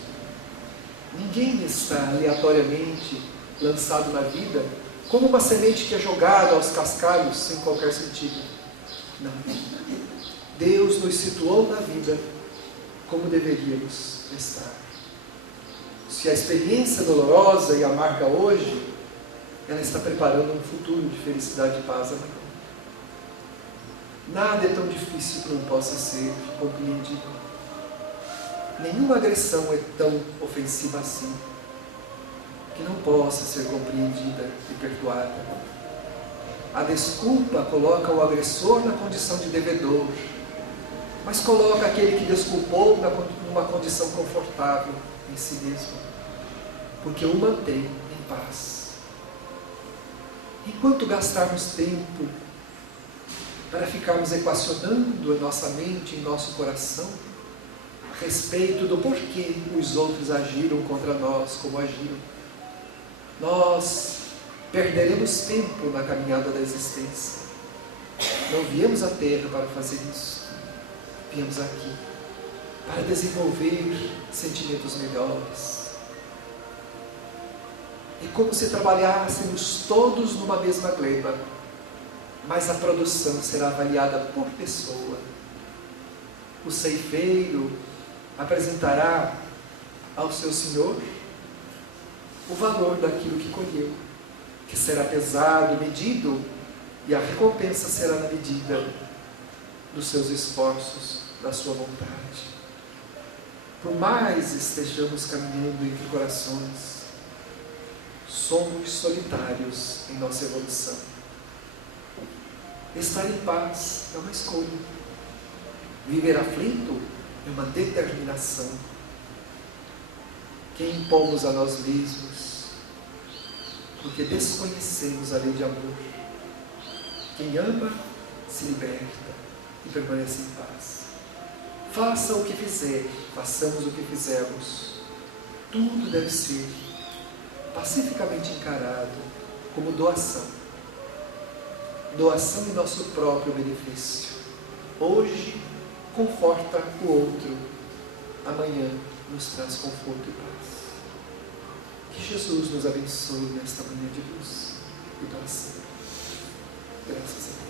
Ninguém está aleatoriamente lançado na vida como uma semente que é jogada aos cascalhos sem qualquer sentido. Não. Deus nos situou na vida como deveríamos estar. Se a experiência dolorosa e amarga hoje, ela está preparando um futuro de felicidade e paz amanhã. Nada é tão difícil que não possa ser compreendido. Nenhuma agressão é tão ofensiva assim. que não possa ser compreendida e perdoada. A desculpa coloca o agressor na condição de devedor, mas coloca aquele que desculpou numa condição confortável em si mesmo, porque o mantém em paz. Enquanto gastarmos tempo para ficarmos equacionando a nossa mente e nosso coração a respeito do porquê os outros agiram contra nós como agiram, nós perderemos tempo na caminhada da existência. Não viemos à Terra para fazer isso. Viemos aqui para desenvolver sentimentos melhores. É como se trabalhássemos todos numa mesma gleba, mas a produção será avaliada por pessoa. O ceifeiro apresentará ao seu senhor o valor daquilo que colheu, que será pesado, medido, e a recompensa será na medida dos seus esforços, da sua vontade. Por mais estejamos caminhando entre corações, somos solitários em nossa evolução. Estar em paz é uma escolha. Viver aflito é uma determinação que impomos a nós mesmos, porque desconhecemos a lei de amor. Quem ama se liberta e permanece em paz. Faça o que fizer, façamos o que fizermos, tudo deve ser pacificamente encarado como doação. Doação em nosso próprio benefício. Hoje conforta o outro, amanhã nos traz conforto e paz. Que Jesus nos abençoe nesta manhã de luz e doação. Graças a Deus.